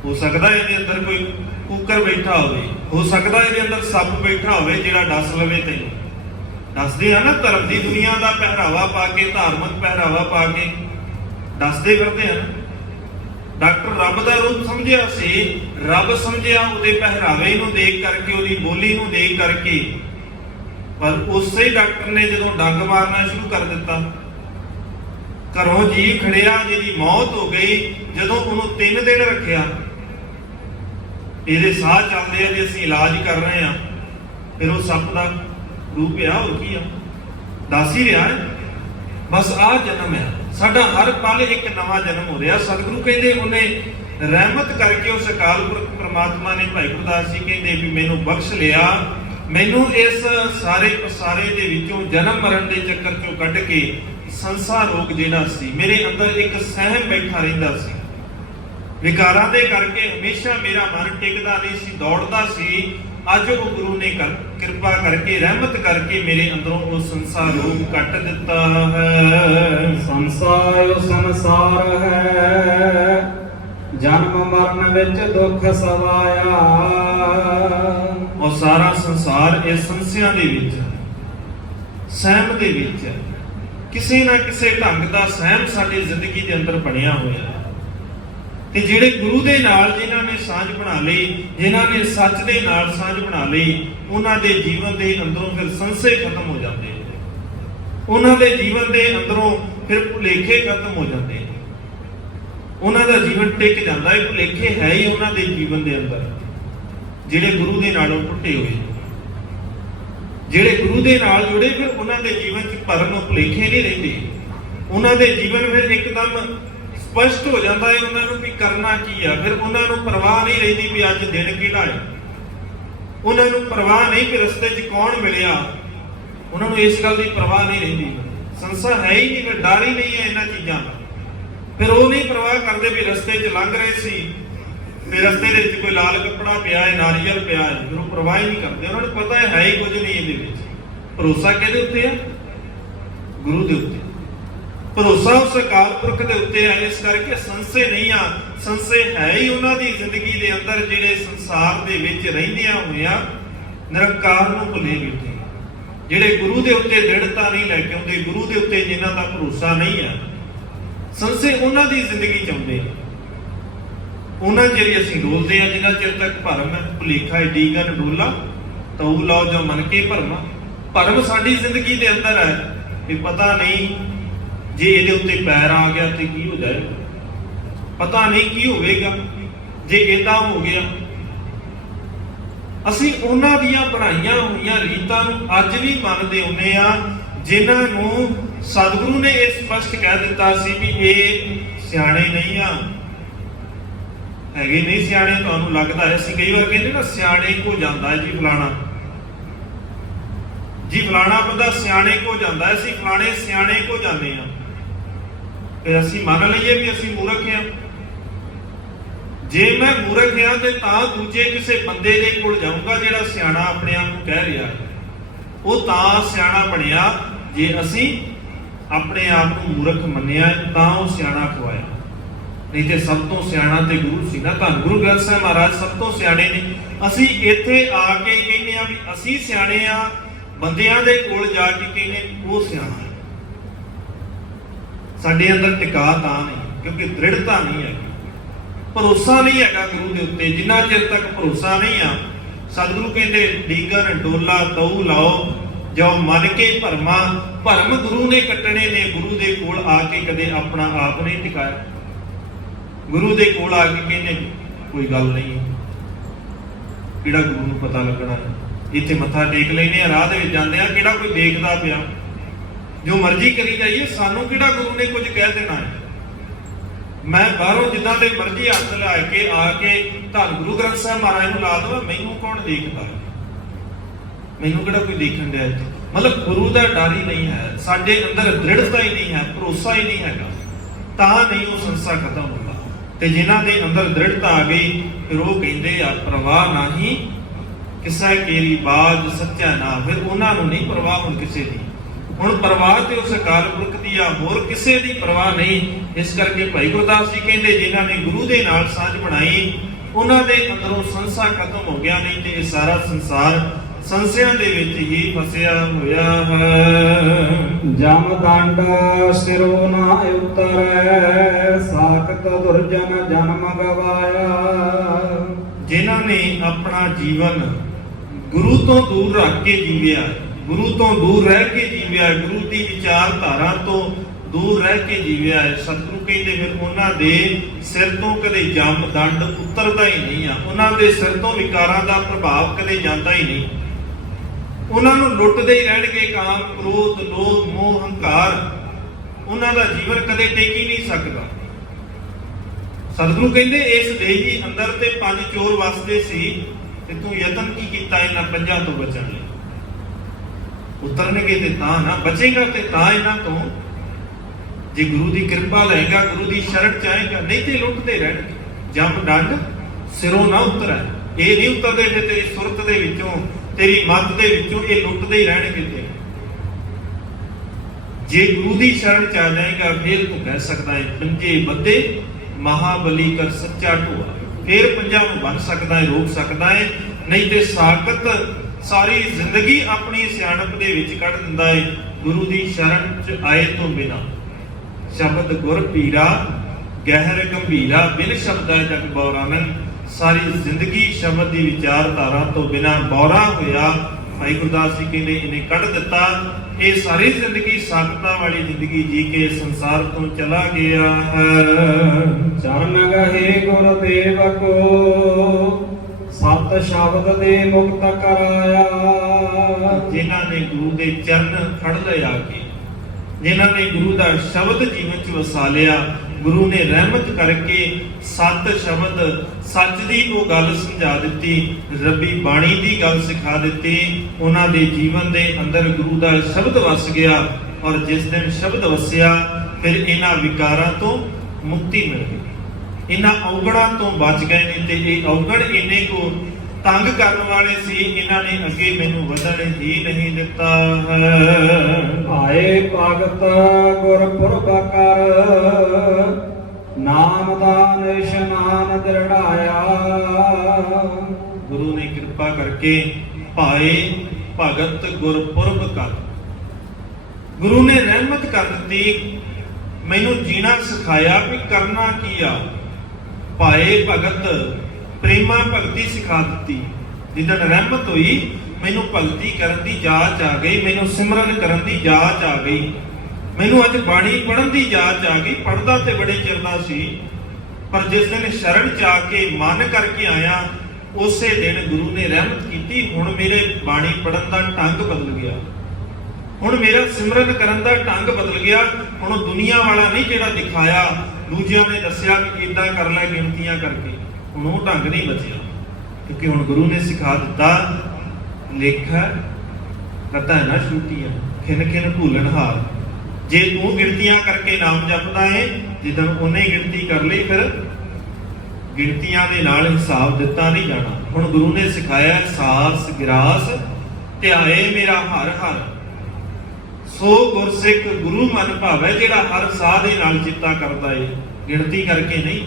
ਹੋ ਸਕਦਾ ਇਹਦੇ ਅੰਦਰ ਕੋਈ ਕੁੱਕਰ ਬੈਠਾ ਹੋਵੇ, ਹੋ ਸਕਦਾ ਇਹਦੇ ਅੰਦਰ ਸੱਪ ਬੈਠਾ ਹੋਵੇ ਜਿਹੜਾ ਡਸ ਲਵੇ ਤੈਨੂੰ। ਦੱਸਦੇ ਆ ਨਾ ਧਰਮ ਦੀ ਦੁਨੀਆ ਦਾ ਪਹਿਰਾਵਾ ਪਾ ਕੇ, ਧਾਰਮਿਕ ਪਹਿਰਾਵਾ ਪਾ ਕੇ ਦੱਸਦੇ ਫਿਰਦੇ ਆ। ਡਾਕਟਰ ਰੱਬ ਦਾ ਰੂਪ ਸਮਝਿਆ ਸੀ, ਰੱਬ ਸਮਝਿਆ ਉਹਦੇ ਪਹਿਰਾਵੇ ਨੂੰ ਦੇਖ ਕਰਕੇ, ਉਹਦੀ ਬੋਲੀ ਨੂੰ ਦੇਖ ਕਰਕੇ। ਪਰ ਉਸੇ ਡਾਕਟਰ ਨੇ ਜਦੋਂ ਡੰਗ ਮਾਰਨਾ ਸ਼ੁਰੂ ਕਰ ਦਿੱਤਾ, ਘਰੋਂ ਜੀ ਖੜਿਆ, ਜਿਹਦੀ ਮੌਤ ਹੋ ਗਈ, ਜਦੋਂ ਉਹਨੂੰ 3 ਦਿਨ ਰੱਖਿਆ, ਇਹਦੇ ਸਾਹ ਚੱਲਦੇ ਆ, ਜੇ ਅਸੀਂ ਇਲਾਜ ਕਰ ਰਹੇ ਆ, ਫਿਰ ਉਹ ਸੱਪ ਦਾ ਰੂਪ ਆ, ਹੋਰ ਕੀ ਆ, ਦੱਸ ਹੀ ਰਿਹਾ ਹੈ। ਬਸ ਆਹ ਜਨਮ ਹੈ ਸਾਡਾ, ਹਰ ਪਲ ਇੱਕ ਨਵਾਂ ਜਨਮ ਹੋ ਰਿਹਾ। ਸਤਿਗੁਰੂ ਕਹਿੰਦੇ ਉਹਨੇ ਰਹਿਮਤ ਕਰਕੇ ਉਸ ਅਕਾਲ ਪੁਰਖ ਪ੍ਰਮਾਤਮਾ ਨੇ, ਭਾਈ ਗੁਰਦਾਸ ਜੀ ਕਹਿੰਦੇ ਵੀ ਮੈਨੂੰ ਬਖਸ਼ ਲਿਆ, ਮੈਨੂੰ ਇਸ ਸਾਰੇ ਪਸਾਰੇ ਦੇ ਵਿੱਚੋਂ ਜਨਮ ਮਰਨ ਦੇ ਚੱਕਰ ਚੋਂ ਕੱਢ ਕੇ ਸੰਸਾਰ ਰੋਗ ਜਿਹੜਾ ਸੀ ਮੇਰੇ ਅੰਦਰ ਇੱਕ ਸਹਿਮ ਬੈਠਾ ਰਹਿੰਦਾ ਸੀ, ਵਿਕਾਰਾਂ ਦੇ ਕਰਕੇ ਹਮੇਸ਼ਾ ਮੇਰਾ ਮਨ ਟਿਕਦਾ ਨਹੀਂ ਸੀ, ਦੌੜਦਾ ਸੀ। ਅੱਜ ਉਹ ਗੁਰੂ ਨੇ ਕਿਰਪਾ ਕਰਕੇ, ਰਹਿਮਤ ਕਰਕੇ ਮੇਰੇ ਅੰਦਰੋਂ ਉਹ ਸੰਸਾਰ ਰੋਗ ਕੱਟ ਦਿੱਤਾ ਹੈ। ਸੰਸਾਰ ਸੰਸਾਰ ਹੈ, ਜਨਮ ਮਰਨ ਵਿੱਚ ਦੁੱਖ ਸਵਾਇਆ। ਉਹ ਸਾਰਾ ਸੰਸਾਰ ਇਸ ਸੰਸਿਆਂ ਦੇ ਵਿੱਚ, ਸਹਿਮ ਦੇ ਵਿੱਚ, ਕਿਸੇ ਨਾ ਕਿਸੇ ਢੰਗ ਦਾ ਸਹਿਮ ਸਾਡੀ ਜ਼ਿੰਦਗੀ ਦੇ ਅੰਦਰ ਬਣਿਆ ਹੋਇਆ। ਤੇ ਜਿਹੜੇ ਗੁਰੂ ਦੇ ਨਾਲ ਜਿਨ੍ਹਾਂ ਨੇ ਸਾਂਝ ਬਣਾ ਲਈ, ਜਿਨ੍ਹਾਂ ਨੇ ਸੱਚ ਦੇ ਨਾਲ ਸਾਂਝ ਬਣਾ ਲਈ, ਉਹਨਾਂ ਦੇ ਜੀਵਨ ਦੇ ਅੰਦਰੋਂ ਫਿਰ ਸੰਸ਼ੇ ਖਤਮ ਹੋ ਜਾਂਦੇ ਨੇ, ਉਹਨਾਂ ਦੇ ਜੀਵਨ ਦੇ ਅੰਦਰੋਂ ਫਿਰ ਭੁਲੇਖੇ ਖਤਮ ਹੋ ਜਾਂਦੇ ਨੇ, ਉਹਨਾਂ ਦਾ ਜੀਵਨ ਟਿਕ ਜਾਂਦਾ ਹੈ। ਭੁਲੇਖੇ ਹੈ ਹੀ ਉਹਨਾਂ ਦੇ ਜੀਵਨ ਦੇ ਅੰਦਰ, ਜਿਹੜੇ ਗੁਰੂ ਦੇ ਨਾਲੋਂ ਟੁੱਟੇ ਹੋਏ, ਜਿਹੜੇ ਗੁਰੂ ਦੇ ਨਾਲ ਜੁੜੇ, ਫਿਰ ਉਹਨਾਂ ਦੇ ਜੀਵਨ 'ਚ ਭਰਮ ਭੁਲੇਖੇ ਨਹੀਂ ਰਹਿੰਦੇ। ਉਹਨਾਂ ਦੇ ਜੀਵਨ ਫਿਰ ਇੱਕਦਮ ਸਪਸ਼ਟ ਹੋ ਜਾਂਦਾ ਹੈ ਉਹਨਾਂ ਨੂੰ ਵੀ ਕਰਨਾ ਕੀ ਆ। ਫਿਰ ਉਹਨਾਂ ਨੂੰ ਪਰਵਾਹ ਨਹੀਂ ਰਹਿੰਦੀ ਵੀ ਅੱਜ ਦਿਨ ਕਿਹੜਾ ਹੈ, ਉਹਨਾਂ ਨੂੰ ਪਰਵਾਹ ਨਹੀਂ ਕਿ ਰਸਤੇ 'ਚ ਕੌਣ ਮਿਲਿਆ, ਉਹਨਾਂ ਨੂੰ ਇਸ ਗੱਲ ਦੀ ਪਰਵਾਹ ਨਹੀਂ ਰਹਿੰਦੀ। ਸੰਸਾਰ ਹੈ ਹੀ ਨਹੀਂ, ਫਿਰ ਡਰ ਹੀ ਨਹੀਂ ਹੈ ਇਹਨਾਂ ਚੀਜ਼ਾਂ ਦਾ। ਫਿਰ ਉਹ ਨਹੀਂ ਪਰਵਾਹ ਕਰਦੇ ਵੀ ਰਸਤੇ 'ਚ ਲੰਘ ਰਹੇ ਸੀ, ਵੀ ਰਸਤੇ ਦੇ ਵਿੱਚ ਕੋਈ ਲਾਲ ਕੱਪੜਾ ਪਿਆ ਹੈ, ਨਾਰੀਅਲ ਪਿਆ ਹੈ, ਫਿਰ ਉਹ ਪਰਵਾਹ ਹੀ ਨਹੀਂ ਕਰਦੇ। ਉਹਨਾਂ ਨੂੰ ਪਤਾ ਹੈ ਹੀ ਕੁਝ ਨਹੀਂ ਇਹਦੇ ਵਿੱਚ। ਭਰੋਸਾ ਕਿਹਦੇ ਉੱਤੇ ਆ? ਗੁਰੂ ਦੇ ਉੱਤੇ। ਭਰੋਸਾ ਉਸ ਅਕਾਲ ਪੁਰਖ ਦੇ ਉੱਤੇ ਹੈ। ਇਸ ਕਰਕੇ ਸੰਸ਼ੇ ਨਹੀਂ ਆ, ਸੰਸ਼ੇ ਹੈ ਹੀ ਉਹਨਾਂ ਦੀ ਜ਼ਿੰਦਗੀ ਦੇ ਅੰਦਰ, ਜਿਹੜੇ ਸੰਸਾਰ ਦੇ ਵਿੱਚ ਰਹਿੰਦਿਆਂ ਹੋਇਆਂ ਨਿਰੰਕਾਰ ਨੂੰ ਭੁੱਲੇ ਬੈਠੇ, ਜਿਹੜੇ ਗੁਰੂ ਦੇ ਉੱਤੇ ਦ੍ਰਿੜਤਾ ਨਹੀਂ ਲੈ ਕੇ ਆਉਂਦੇ, ਗੁਰੂ ਦੇ ਉੱਤੇ ਜਿਨ੍ਹਾਂ ਦਾ ਭਰੋਸਾ ਨਹੀਂ ਹੈ। ਸੰਸ਼ੇ ਉਹਨਾਂ ਦੀ ਜ਼ਿੰਦਗੀ ਚ ਆਉਂਦੇ, ਉਹਨਾਂ ਚਿਰ ਅਸੀਂ ਡੋਲਦੇ ਆ ਜਿੰਨਾ ਚਿਰ ਤੱਕ ਭਰਮ ਭੁਲੇਖਾ ਏਡੀ ਗਨ ਡੋਲਾ ਤਉ ਲਾਓ ਜੋ ਮਨ ਕੇ ਭਰਮਾ। ਭਰਮ ਸਾਡੀ ਜ਼ਿੰਦਗੀ ਦੇ ਅੰਦਰ ਹੈ ਕਿ ਪਤਾ ਨਹੀਂ ਜੇ ਇਹਦੇ ਉੱਤੇ ਪੈਰ ਆ ਗਿਆ ਤੇ ਕੀ ਹੋ ਜਾਏਗਾ, ਪਤਾ ਨਹੀਂ ਕੀ ਹੋਵੇਗਾ ਜੇ ਏਦਾਂ ਹੋ ਗਿਆ। ਅਸੀਂ ਉਹਨਾਂ ਦੀਆਂ ਬਣਾਈਆਂ ਹੋਈਆਂ ਰੀਤਾਂ ਨੂੰ ਅੱਜ ਵੀ ਮੰਨਦੇ ਹੁੰਦੇ ਆ, ਜਿਨ੍ਹਾਂ ਨੂੰ ਸਤਿਗੁਰੂ ਨੇ ਇਹ ਸਪਸ਼ਟ ਕਹਿ ਦਿੱਤਾ ਸੀ ਵੀ ਇਹ ਸਿਆਣੇ ਨਹੀਂ ਆ, ਹੈਗੇ ਨਹੀਂ ਸਿਆਣੇ। ਤੁਹਾਨੂੰ ਲੱਗਦਾ ਹੈ, ਅਸੀਂ ਕਈ ਵਾਰ ਕਹਿੰਦੇ ਨਾ ਸਿਆਣੇ ਕੋ ਜਾਂਦਾ ਹੈ ਜੀ ਫਲਾਣਾ, ਜੀ ਫਲਾਣਾ ਬੰਦਾ ਸਿਆਣੇ ਕੋ ਜਾਂਦਾ ਹੈ, ਅਸੀਂ ਫਲਾਣੇ ਸਿਆਣੇ ਕੋ ਜਾਂਦੇ ਆ। ਤੇ ਅਸੀਂ ਮੰਨ ਲਈਏ ਵੀ ਅਸੀਂ ਮੂਰਖ ਆ। ਜੇ ਮੈਂ ਮੂਰਖ ਆ ਤੇ ਤਾਂ ਦੂਜੇ ਕਿਸੇ ਬੰਦੇ ਦੇ ਕੋਲ ਜਾਊਂਗਾ ਜਿਹੜਾ ਸਿਆਣਾ ਆਪਣੇ ਆਪ ਨੂੰ ਕਹਿ ਰਿਹਾ, ਉਹ ਤਾਂ ਸਿਆਣਾ ਬਣਿਆ ਜੇ ਅਸੀਂ ਆਪਣੇ ਆਪ ਨੂੰ ਮੂਰਖ ਮੰਨਿਆ ਤਾਂ ਉਹ ਸਿਆਣਾ ਖਵਾਇਆ। ਨਹੀਂ ਤੇ ਸਭ ਤੋਂ ਸਿਆਣਾ ਤੇ ਗੁਰੂ ਸੀ ਨਾ। ਧੰਨ ਗੁਰੂ ਗ੍ਰੰਥ ਸਾਹਿਬ ਮਹਾਰਾਜ ਸਭ ਤੋਂ ਸਿਆਣੇ ਨੇ। ਅਸੀਂ ਇੱਥੇ ਆ ਕੇ ਕਹਿੰਦੇ ਆ ਵੀ ਅਸੀਂ ਸਿਆਣੇ ਆ, ਬੰਦਿਆਂ ਦੇ ਕੋਲ ਜਾ ਕੇ ਕਹਿੰਦੇ ਉਹ ਸਿਆਣਾ। ਸਾਡੇ ਅੰਦਰ ਟਿਕਾ ਤਾਂ ਨਹੀਂ, ਕਿਉਂਕਿ ਦ੍ਰਿੜਤਾ ਨਹੀਂ ਹੈਗੀ, ਭਰੋਸਾ ਨਹੀਂ ਹੈਗਾ ਗੁਰੂ ਦੇ ਉੱਤੇ। ਜਿੰਨਾ ਚਿਰ ਤੱਕ ਭਰੋਸਾ ਨਹੀਂ ਆ, ਸਤਿਗੁਰੂ ਕਹਿੰਦੇ ਡੀਗਰ ਡੋਲਾ ਤਉ ਲਾਓ ਜੋ ਮਨ ਕੇ ਭਰਮਾ। ਭਰਮ ਗੁਰੂ ਨੇ ਕੱਟਣੇ ਨੇ, ਗੁਰੂ ਦੇ ਕੋਲ ਆ ਕੇ ਕਦੇ ਆਪਣਾ ਆਪ ਨਹੀਂ ਟਿਕਾਇਆ। ਗੁਰੂ ਦੇ ਕੋਲ ਆ ਕੇ ਕਹਿੰਦੇ ਕੋਈ ਗੱਲ ਨਹੀਂ, ਕਿਹੜਾ ਗੁਰੂ ਨੂੰ ਪਤਾ ਲੱਗਣਾ, ਇੱਥੇ ਮੱਥਾ ਟੇਕ ਲੈਨੇ ਆ, ਰਾਹ ਦੇ ਵਿੱਚ ਜਾਂਦੇ ਆ, ਕਿਹੜਾ ਕੋਈ ਦੇਖਦਾ ਪਿਆ, ਜੋ ਮਰਜ਼ੀ ਕਰੀ ਜਾਈਏ, ਸਾਨੂੰ ਕਿਹੜਾ ਗੁਰੂ ਨੇ ਕੁਝ ਕਹਿ ਦੇਣਾ ਹੈ। ਮੈਂ ਬਾਹਰੋਂ ਜਿੱਦਾਂ ਦੇ ਮਰਜ਼ੀ ਹੱਥ ਲਾ ਕੇ ਆ ਕੇ ਧੰਨ ਗੁਰੂ ਗ੍ਰੰਥ ਸਾਹਿਬ ਮਹਾਰਾਜ ਨੂੰ ਲਾ ਦਵਾਂ, ਮੈਨੂੰ ਕੌਣ ਦੇਖਦਾ, ਮੈਨੂੰ ਕਿਹੜਾ ਕੋਈ ਦੇਖਣ ਡਿਆ ਇੱਥੇ। ਮਤਲਬ ਗੁਰੂ ਦਾ ਡਰ ਹੀ ਨਹੀਂ ਹੈ, ਸਾਡੇ ਅੰਦਰ ਦ੍ਰਿੜਤਾ ਹੀ ਨਹੀਂ ਹੈ, ਭਰੋਸਾ ਹੀ ਨਹੀਂ ਹੈਗਾ, ਤਾਂ ਨਹੀਂ ਉਹ ਸੰਸਾ ਖਤਮ ਹੁੰਦਾ। ਤੇ ਜਿਨ੍ਹਾਂ ਦੇ ਅੰਦਰ ਦ੍ਰਿੜਤਾ ਆ ਗਈ, ਫਿਰ ਉਹ ਕਹਿੰਦੇ ਆ ਪ੍ਰਵਾਹ ਨਹੀਂ ਕਿਸੇ ਕੇਰੀ ਬਾਜ ਸੱਚਾ ਨਾ। ਫਿਰ ਉਹਨਾਂ ਨੂੰ ਨਹੀਂ ਪਰਵਾਹ ਹੁਣ ਕਿਸੇ ਦੀ, ਹੁਣ ਪਰਵਾਹ ਤੇ ਉਸ ਅਕਾਲ ਪੁਰਖ ਦੀ ਆ, ਹੋਰ ਕਿਸੇ ਦੀ ਪਰਵਾਹ ਨਹੀਂ। ਇਸ ਕਰਕੇ ਭਾਈ ਗੁਰਦਾਸ ਜੀ ਕਹਿੰਦੇ ਜਿਨ੍ਹਾਂ ਨੇ ਗੁਰੂ ਦੇ ਨਾਲ ਸਾਂਝ ਬਣਾਈ, ਉਹਨਾਂ ਦੇ ਅੰਦਰੋਂ ਸੰਸਾ ਖਤਮ ਹੋ ਗਿਆ। ਨਹੀਂ ਤੇ ਇਹ ਸਾਰਾ ਸੰਸਾਰ ਸੰਸਿਆਂ ਦੇ ਵਿੱਚ ਹੀ ਫਸਿਆ ਹੋਇਆ ਹੈ। ਜਮ ਦੰਡ ਸਿਰੋਂ ਨਾ ਉਤਰੈ, ਸਾਖਤ ਦੁਰਜਨ ਜਨਮ ਗਵਾਇਆ। ਜਿਨ੍ਹਾਂ ਨੇ ਆਪਣਾ ਜੀਵਨ ਗੁਰੂ ਤੋਂ ਦੂਰ ਰੱਖ ਕੇ ਜੀਵਿਆ, ਗੁਰੂ ਤੋਂ ਦੂਰ ਰਹਿ ਕੇ ਜੀਵਿਆ, ਗੁਰੂ ਦੀ ਵਿਚਾਰਧਾਰਾ ਤੋਂ ਦੂਰ ਰਹਿ ਕੇ ਜੀਵਿਆ ਹੈ, ਸਤਿਗੁਰੂ ਕਹਿੰਦੇ ਫਿਰ ਉਹਨਾਂ ਦੇ ਸਿਰ ਤੋਂ ਕਦੇ ਜਮ ਦੰਡ ਉਤਰਦਾ ਹੀ ਨਹੀਂ ਆ, ਉਹਨਾਂ ਦੇ ਸਿਰ ਤੋਂ ਵਿਕਾਰਾਂ ਦਾ ਪ੍ਰਭਾਵ ਕਦੇ ਜਾਂਦਾ ਹੀ ਨਹੀਂ। ਉਹਨਾਂ ਨੂੰ ਲੁੱਟਦੇ ਹੀ ਰਹਿਣਗੇ। ਕਾਮ, ਕ੍ਰੋਧ, ਲੋਭ, ਮੋਹ, ਹੰਕਾਰ, ਉਹਨਾਂ ਦਾ ਜੀਵਨ ਕਦੇ ਟਿਕ ਹੀ ਨਹੀਂ ਸਕਦਾ। ਸਤਿਗੁਰੂ ਕਹਿੰਦੇ ਇਸ ਦੇਹੀ ਅੰਦਰ ਤੇ 5 ਚੋਰ ਵਸਦੇ ਸੀ, ਤੇ ਤੂੰ ਯਤਨ ਕੀ ਕੀਤਾ ਇਹਨਾਂ 5 ਤੋਂ ਬਚਣ ਲਈ? ਉਤਰਨਗੇ ਤੇ ਤਾਂ ਨਾ, ਬਚੇਗਾ ਤੇ ਤਾਂ ਇਹਨਾਂ ਤੋਂ, ਜੇ ਗੁਰੂ ਦੀ ਕਿਰਪਾ ਲਏਗਾ, ਗੁਰੂ ਦੀ ਸ਼ਰਨ ਚਾਹੇਗਾ, ਨਹੀਂ ਤੇ ਲੁੱਟਦੇ ਰਹਿਣਗੇ। ਜਮ ਡੰਡ ਸਿਰੋਂ ਨਾ ਉਤਰੈ, ਇਹ ਨਹੀਂ ਉਤਰਦੇ ਜੇ ਤੇਰੀ ਸੁਰਤ ਦੇ ਵਿੱਚੋਂ, ਤੇਰੀ ਮੱਤ ਦੇ ਵਿੱਚੋਂ, ਇਹ ਲੁੱਟਦੇ ਹੀ ਰਹਿਣਗੇ। ਤੇ ਜੇ ਗੁਰੂ ਦੀ ਸ਼ਰਨ ਚ ਆ ਜਾਏਗਾ, ਫਿਰ ਤੂੰ ਕਹਿ ਸਕਦਾ ਹੈ ਪੰਜੇ ਬੱਦੇ ਮਹਾਬਲੀ ਕਰ ਸੱਚਾ ਢੋਆ, ਫਿਰ 5 ਨੂੰ ਬਣ ਸਕਦਾ ਹੈ, ਰੋਕ ਸਕਦਾ ਹੈ। ਨਹੀਂ ਤੇ ਸਾਖਤ ਸਾਰੀ ਜ਼ਿੰਦਗੀ ਆਪਣੀ ਸਿਆਣਪ ਦੇ ਵਿੱਚ ਕੱਢ ਦਿੰਦਾ ਹੈ। ਗੁਰੂ ਦੀ ਸ਼ਰਨ ਚ ਆਏ ਤੋਂ ਬਿਨਾ ਸ਼ਬਦ ਗੁਰ ਪੀਰਾ ਗਹਿਰ ਗੰਭੀਰਾ, ਬਿਨ ਸ਼ਬਦਾ ਜਗ ਬੌਰਾਨੰ, ਸਾਰੀ ਜ਼ਿੰਦਗੀ ਸ਼ਬਦ ਦੀ ਵਿਚਾਰਧਾਰਾ ਤੋਂ ਬਿਨਾ ਬੌਰਾ ਹੋਇਆ। ਭਾਈ ਗੁਰਦਾਸ ਜੀ ਕਹਿੰਦੇ ਇਹਨੇ ਕੱਢ ਦਿੱਤਾ। ਇਹ ਸਾਰੀ ਜ਼ਿੰਦਗੀ ਸਾਖਤਾਂ ਵਾਲੀ ਜ਼ਿੰਦਗੀ ਜੀ ਕੇ ਸੰਸਾਰ ਤੋਂ ਚਲਾ ਗਿਆ ਹੈ। ਚਰਨ ਗਹੇ ਗੁਰਦੇਵ ਕੋ ਸਤ ਸ਼ਬਦ ਦੇ ਮੁਕਤ ਕਰਾਇਆ। ਜਿਨ੍ਹਾਂ ਨੇ ਗੁਰੂ ਦੇ ਚਰਨ ਫੜ ਲਿਆ ਕੇ, ਜਿਨ੍ਹਾਂ ਨੇ ਗੁਰੂ ਦਾ ਸ਼ਬਦ ਜੀਵਨ ਚ ਵਸਾ ਲਿਆ, ਗੁਰੂ ਨੇ ਰਹਿਮਤ ਕਰਕੇ ਸਤ ਸ਼ਬਦ, ਸੱਚ ਦੀ ਉਹ ਗੱਲ ਸਮਝਾ ਦਿੱਤੀ, ਰੱਬੀ ਬਾਣੀ ਦੀ ਗੱਲ ਸਿਖਾ ਦਿੱਤੀ। ਉਹਨਾਂ ਦੇ ਜੀਵਨ ਦੇ ਅੰਦਰ ਗੁਰੂ ਦਾ ਸ਼ਬਦ ਵਸ ਗਿਆ, ਔਰ ਜਿਸ ਦਿਨ ਸ਼ਬਦ ਵਸਿਆ, ਫਿਰ ਇਹਨਾਂ ਵਿਕਾਰਾਂ ਤੋਂ ਮੁਕਤੀ ਮਿਲ ਗਈ, ਇਹਨਾਂ ਔਗਣਾਂ ਤੋਂ ਬਚ ਗਏ ਨੇ। ਤੇ ਇਹ ਔਗਣ ਇੰਨੇ ਕੋ ਤੰਗ ਕਰਨ ਵਾਲੇ ਸੀ, ਇਹਨਾਂ ਨੇ ਅੱਗੇ ਮੈਨੂੰ ਵਧਣ ਹੀ ਨਹੀਂ ਦਿੱਤਾ ਹੈ। ਆਏ ਭਗਤ ਗੁਰਪੁਰਬ ਕਰ, ਨਾਮਦਾਨ ਇਸ਼ਨਾਨ ਦ੍ਰਿੜਾਇਆ। ਗੁਰੂ ਨੇ ਕਿਰਪਾ ਕਰਕੇ ਭਾਏ ਭਗਤ ਗੁਰਪੁਰਬ ਕਰ, ਗੁਰੂ ਨੇ ਰਹਿਮਤ ਕਰ ਦਿੱਤੀ, ਮੈਨੂੰ ਜੀਣਾ ਸਿਖਾਇਆ ਵੀ ਕਰਨਾ ਕੀ ਆ। ਭਾਏ ਭਗਤ, ਪ੍ਰੇਮਾ ਭਗਤੀ ਸਿਖਾ ਦਿੱਤੀ। ਜਿੱਦਣ ਰਹਿਮਤ ਹੋਈ, ਮੈਨੂੰ ਭਗਤੀ ਕਰਨ ਦੀ ਜਾਚ ਆ ਗਈ, ਮੈਨੂੰ ਸਿਮਰਨ ਕਰਨ ਦੀ ਜਾਚ ਆ ਗਈ, ਮੈਨੂੰ ਅੱਜ ਬਾਣੀ ਪੜ੍ਹਨ ਦੀ ਜਾਚ ਆ ਗਈ। ਪੜ੍ਹਦਾ ਤੇ ਬੜੇ ਚਿਰ ਦਾ ਸੀ, ਪਰ ਜਿਸ ਦਿਨ ਸ਼ਰਨ ਚ ਆ ਕੇ ਮਨ ਕਰਕੇ ਆਇਆ, ਉਸੇ ਦਿਨ ਗੁਰੂ ਨੇ ਰਹਿਮਤ ਕੀਤੀ। ਹੁਣ ਮੇਰੇ ਬਾਣੀ ਪੜ੍ਹਨ ਦਾ ਢੰਗ ਬਦਲ ਗਿਆ, ਹੁਣ ਮੇਰਾ ਸਿਮਰਨ ਕਰਨ ਦਾ ਢੰਗ ਬਦਲ ਗਿਆ। ਹੁਣ ਦੁਨੀਆ ਵਾਲਾ ਨਹੀਂ ਜਿਹੜਾ ਦਿਖਾਇਆ, ਦੂਜਿਆਂ ਨੇ ਦੱਸਿਆ ਕਿ ਇਦਾਂ ਕਰ ਲੈ ਗਿਣਤੀਆਂ ਕਰਕੇ, ਹੁਣ ਉਹ ਢੰਗ ਨਹੀਂ ਬਚਿਆ, ਕਿਉਂਕਿ ਹੁਣ ਗੁਰੂ ਨੇ ਸਿਖਾ ਦਿੱਤਾ। ਲੇਖਾ ਕਥਾ ਨਾ ਛੂਟੀਆਂ, ਖਿਨ ਖਿਨ ਭੂਲਣ ਹਾਰ। ਜੇ ਤੂੰ ਗਿਣਤੀਆਂ ਕਰਕੇ ਨਾਮ ਜਪਦਾ ਹੈ, ਜਿੱਦਣ ਉਹਨੇ ਗਿਣਤੀ ਕਰ ਲਈ, ਫਿਰ ਗਿਣਤੀਆਂ ਦੇ ਨਾਲ ਹਿਸਾਬ ਦਿੱਤਾ ਨਹੀਂ ਜਾਣਾ। ਹੁਣ ਗੁਰੂ ਨੇ ਸਿਖਾਇਆ ਸਾਸ ਗਿਰਾਸ ਧਿਆਏ ਮੇਰਾ ਹਰ ਹਰ, ਸੋ ਗੁਰਸਿੱਖ ਗੁਰੂ ਮਨ ਭਾਵੈ, ਜਿਹੜਾ ਹਰ ਸਾਹ ਦੇ ਨਾਲ ਚਿੱਤਾ ਕਰਦਾ ਏ, ਗਿਣਤੀ ਕਰਕੇ ਨਹੀਂ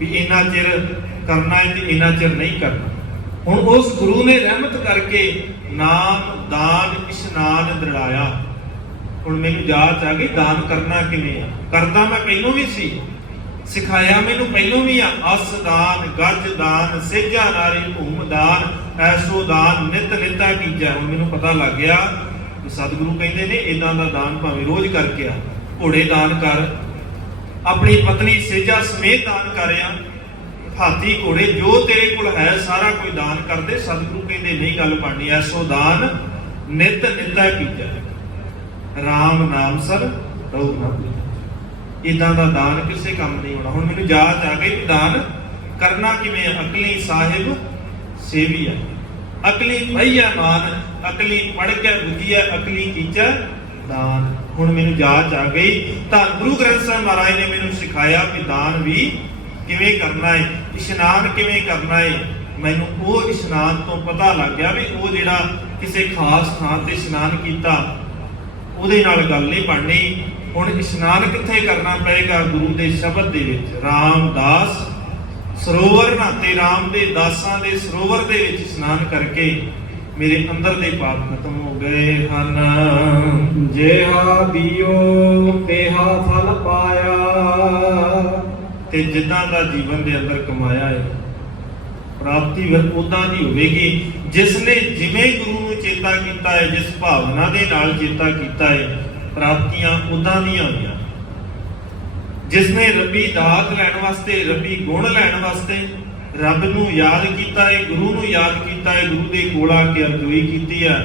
ਵੀ ਇੰਨਾ ਚਿਰ ਕਰਨਾ ਹੈ ਤੇ ਇੰਨਾ ਚਿਰ ਨਹੀਂ ਕਰਨਾ। ਹੁਣ ਉਸ ਗੁਰੂ ਨੇ ਰਹਿਮਤ ਕਰਕੇ ਨਾਮ ਦਾਨ ਇਸ਼ਨਾਨ ਦ੍ਰਿੜਾਇਆ। ਹੁਣ ਮੈਨੂੰ ਜਾਚ ਆ ਗਈ ਦਾਨ ਕਰਨਾ ਕਿਵੇਂ ਆ। ਕਰਦਾ ਮੈਂ ਪਹਿਲੋਂ ਵੀ ਸੀ, ਸਿਖਾਇਆ ਮੈਨੂੰ ਪਹਿਲੋਂ ਵੀ ਆ। ਅਸ ਦਾਨ, ਗੱਜ ਦਾਨ, ਸੇਜਾ ਨਾਰੀ ਭੂਮ ਦਾਨ, ਐਸੋ ਦਾਨ ਨਿਤ ਨਿਤਾ ਕੀਜੈ। ਹੁਣ ਮੈਨੂੰ ਪਤਾ ਲੱਗ ਗਿਆ ਕਿ ਸਤਿਗੁਰੂ ਕਹਿੰਦੇ ਨੇ ਇਦਾਂ ਦਾ ਦਾਨ ਭਾਵੇਂ ਰੋਜ਼ ਕਰਕੇ ਆ। ਘੋੜੇ ਦਾਨ ਕਰ, ਆਪਣੀ ਪਤਨੀ ਸੇਜਾ ਸਮੇਤ ਦਾਨ ਕਰਿਆ, ਹਾਥੀ ਘੋੜੇ ਜੋ ਤੇਰੇ ਕੋਲ ਹੈ ਸਾਰਾ ਕੋਈ ਦਾਨ ਕਰਦੇ। ਸਤਿਗੁਰੂ ਕਹਿੰਦੇ ਨਹੀਂ ਗੱਲ ਬਣਨੀ, ਐਸੋ ਦਾਨ ਨਿਤ ਨਿਤਾ ਕੀਜੈ, ਰਾਮ ਨਾਮ ਸਰ ਰਹੁ ਨਾ ਭੁਲਾਈ। ਇਦਾਂ ਦਾ ਦਾਨ ਕਿਸੇ ਕੰਮ ਨਹੀਂ ਹੋਣਾ। ਹੁਣ ਮੈਨੂੰ ਯਾਦ ਆ ਗਈ ਕਿ ਦਾਨ ਕਰਨਾ ਕਿਵੇਂ ਆ। ਅਕਲੀ ਸਾਹਿਬ ਸੇਵੀਆ, ਅਕਲੀ ਭਈਆ ਮਾਨ, ਅਕਲੀ ਪੜ ਕੇ ਬੁੱਧੀਆ, ਅਕਲੀ ਕੀਚਾ ਦਾਨ। ਹੁਣ ਮੈਨੂੰ ਯਾਦ ਆ ਗਈ ਤਾਂ ਗੁਰੂ ਗ੍ਰੰਥ ਸਾਹਿਬ ਮਹਾਰਾਜ ਨੇ ਮੈਨੂੰ ਸਿਖਾਇਆ ਕਿ ਦਾਨ ਵੀ ਕਿਵੇਂ ਕਰਨਾ ਹੈ, ਇਸ਼ਨਾਨ ਕਿਵੇਂ ਕਰਨਾ ਹੈ। ਮੈਨੂੰ ਉਹ ਇਸ਼ਨਾਨ ਤੋਂ ਪਤਾ ਲੱਗ ਗਿਆ ਵੀ ਉਹ ਜਿਹੜਾ ਕਿਸੇ ਖਾਸ ਥਾਂ ਤੇ ਇਸ਼ਨਾਨ ਕੀਤਾ ਉਹਦੇ ਨਾਲ ਗੱਲ ਨਹੀਂ ਬਣਨੀ। ਹੁਣ ਇਸ਼ਨਾਨ ਕਿੱਥੇ ਕਰਨਾ ਪਏਗਾ? ਗੁਰੂ ਦੇ ਸ਼ਬਦ ਦੇ ਵਿੱਚ। ਰਾਮਦਾਸ ਸਰੋਵਰ ਨਾਤੇ, ਰਾਮ ਦੇ ਦਾਸਾਂ ਦੇ ਸਰੋਵਰ ਦੇ ਵਿੱਚ ਇਸ਼ਨਾਨ ਕਰਕੇ ਮੇਰੇ ਅੰਦਰ ਦੇ ਪਾਪ ਖਤਮ ਹੋ ਗਏ ਹਨ। ਜਿਹਾ ਬੀਓ ਤੇਹਾ ਫਲ ਪਾਇਆ। ਤੇ ਜਿੱਦਾਂ ਦਾ ਜੀਵਨ ਦੇ ਅੰਦਰ ਕਮਾਇਆ ਹੈ, ਪ੍ਰਾਪਤੀ ਫਿਰ ਉਦਾਂ ਦੀ ਹੋਵੇਗੀ। ਜਿਸ ਨੇ ਜਿਵੇਂ ਗੁਰੂ ਨੂੰ ਚੇਤਾ ਕੀਤਾ ਹੈ, ਜਿਸ ਭਾਵਨਾ ਦੇ ਨਾਲ ਚੇਤਾ ਕੀਤਾ ਹੈ, ਪ੍ਰਾਪਤੀਆਂ ਉਦਾਂ ਦੀਆਂ ਹੋਈਆਂ। ਜਿਸ ਨੇ ਰੱਬੀ ਦਾਤ ਲੈਣ ਵਾਸਤੇ, ਰੱਬੀ ਗੁਣ ਲੈਣ ਵਾਸਤੇ ਰੱਬ ਨੂੰ ਯਾਦ ਕੀਤਾ ਹੈ, ਗੁਰੂ ਨੂੰ ਯਾਦ ਕੀਤਾ ਹੈ, ਗੁਰੂ ਦੇ ਕੋਲ ਆ ਕੇ ਅਰਜ਼ੋਈ ਕੀਤੀ ਹੈ,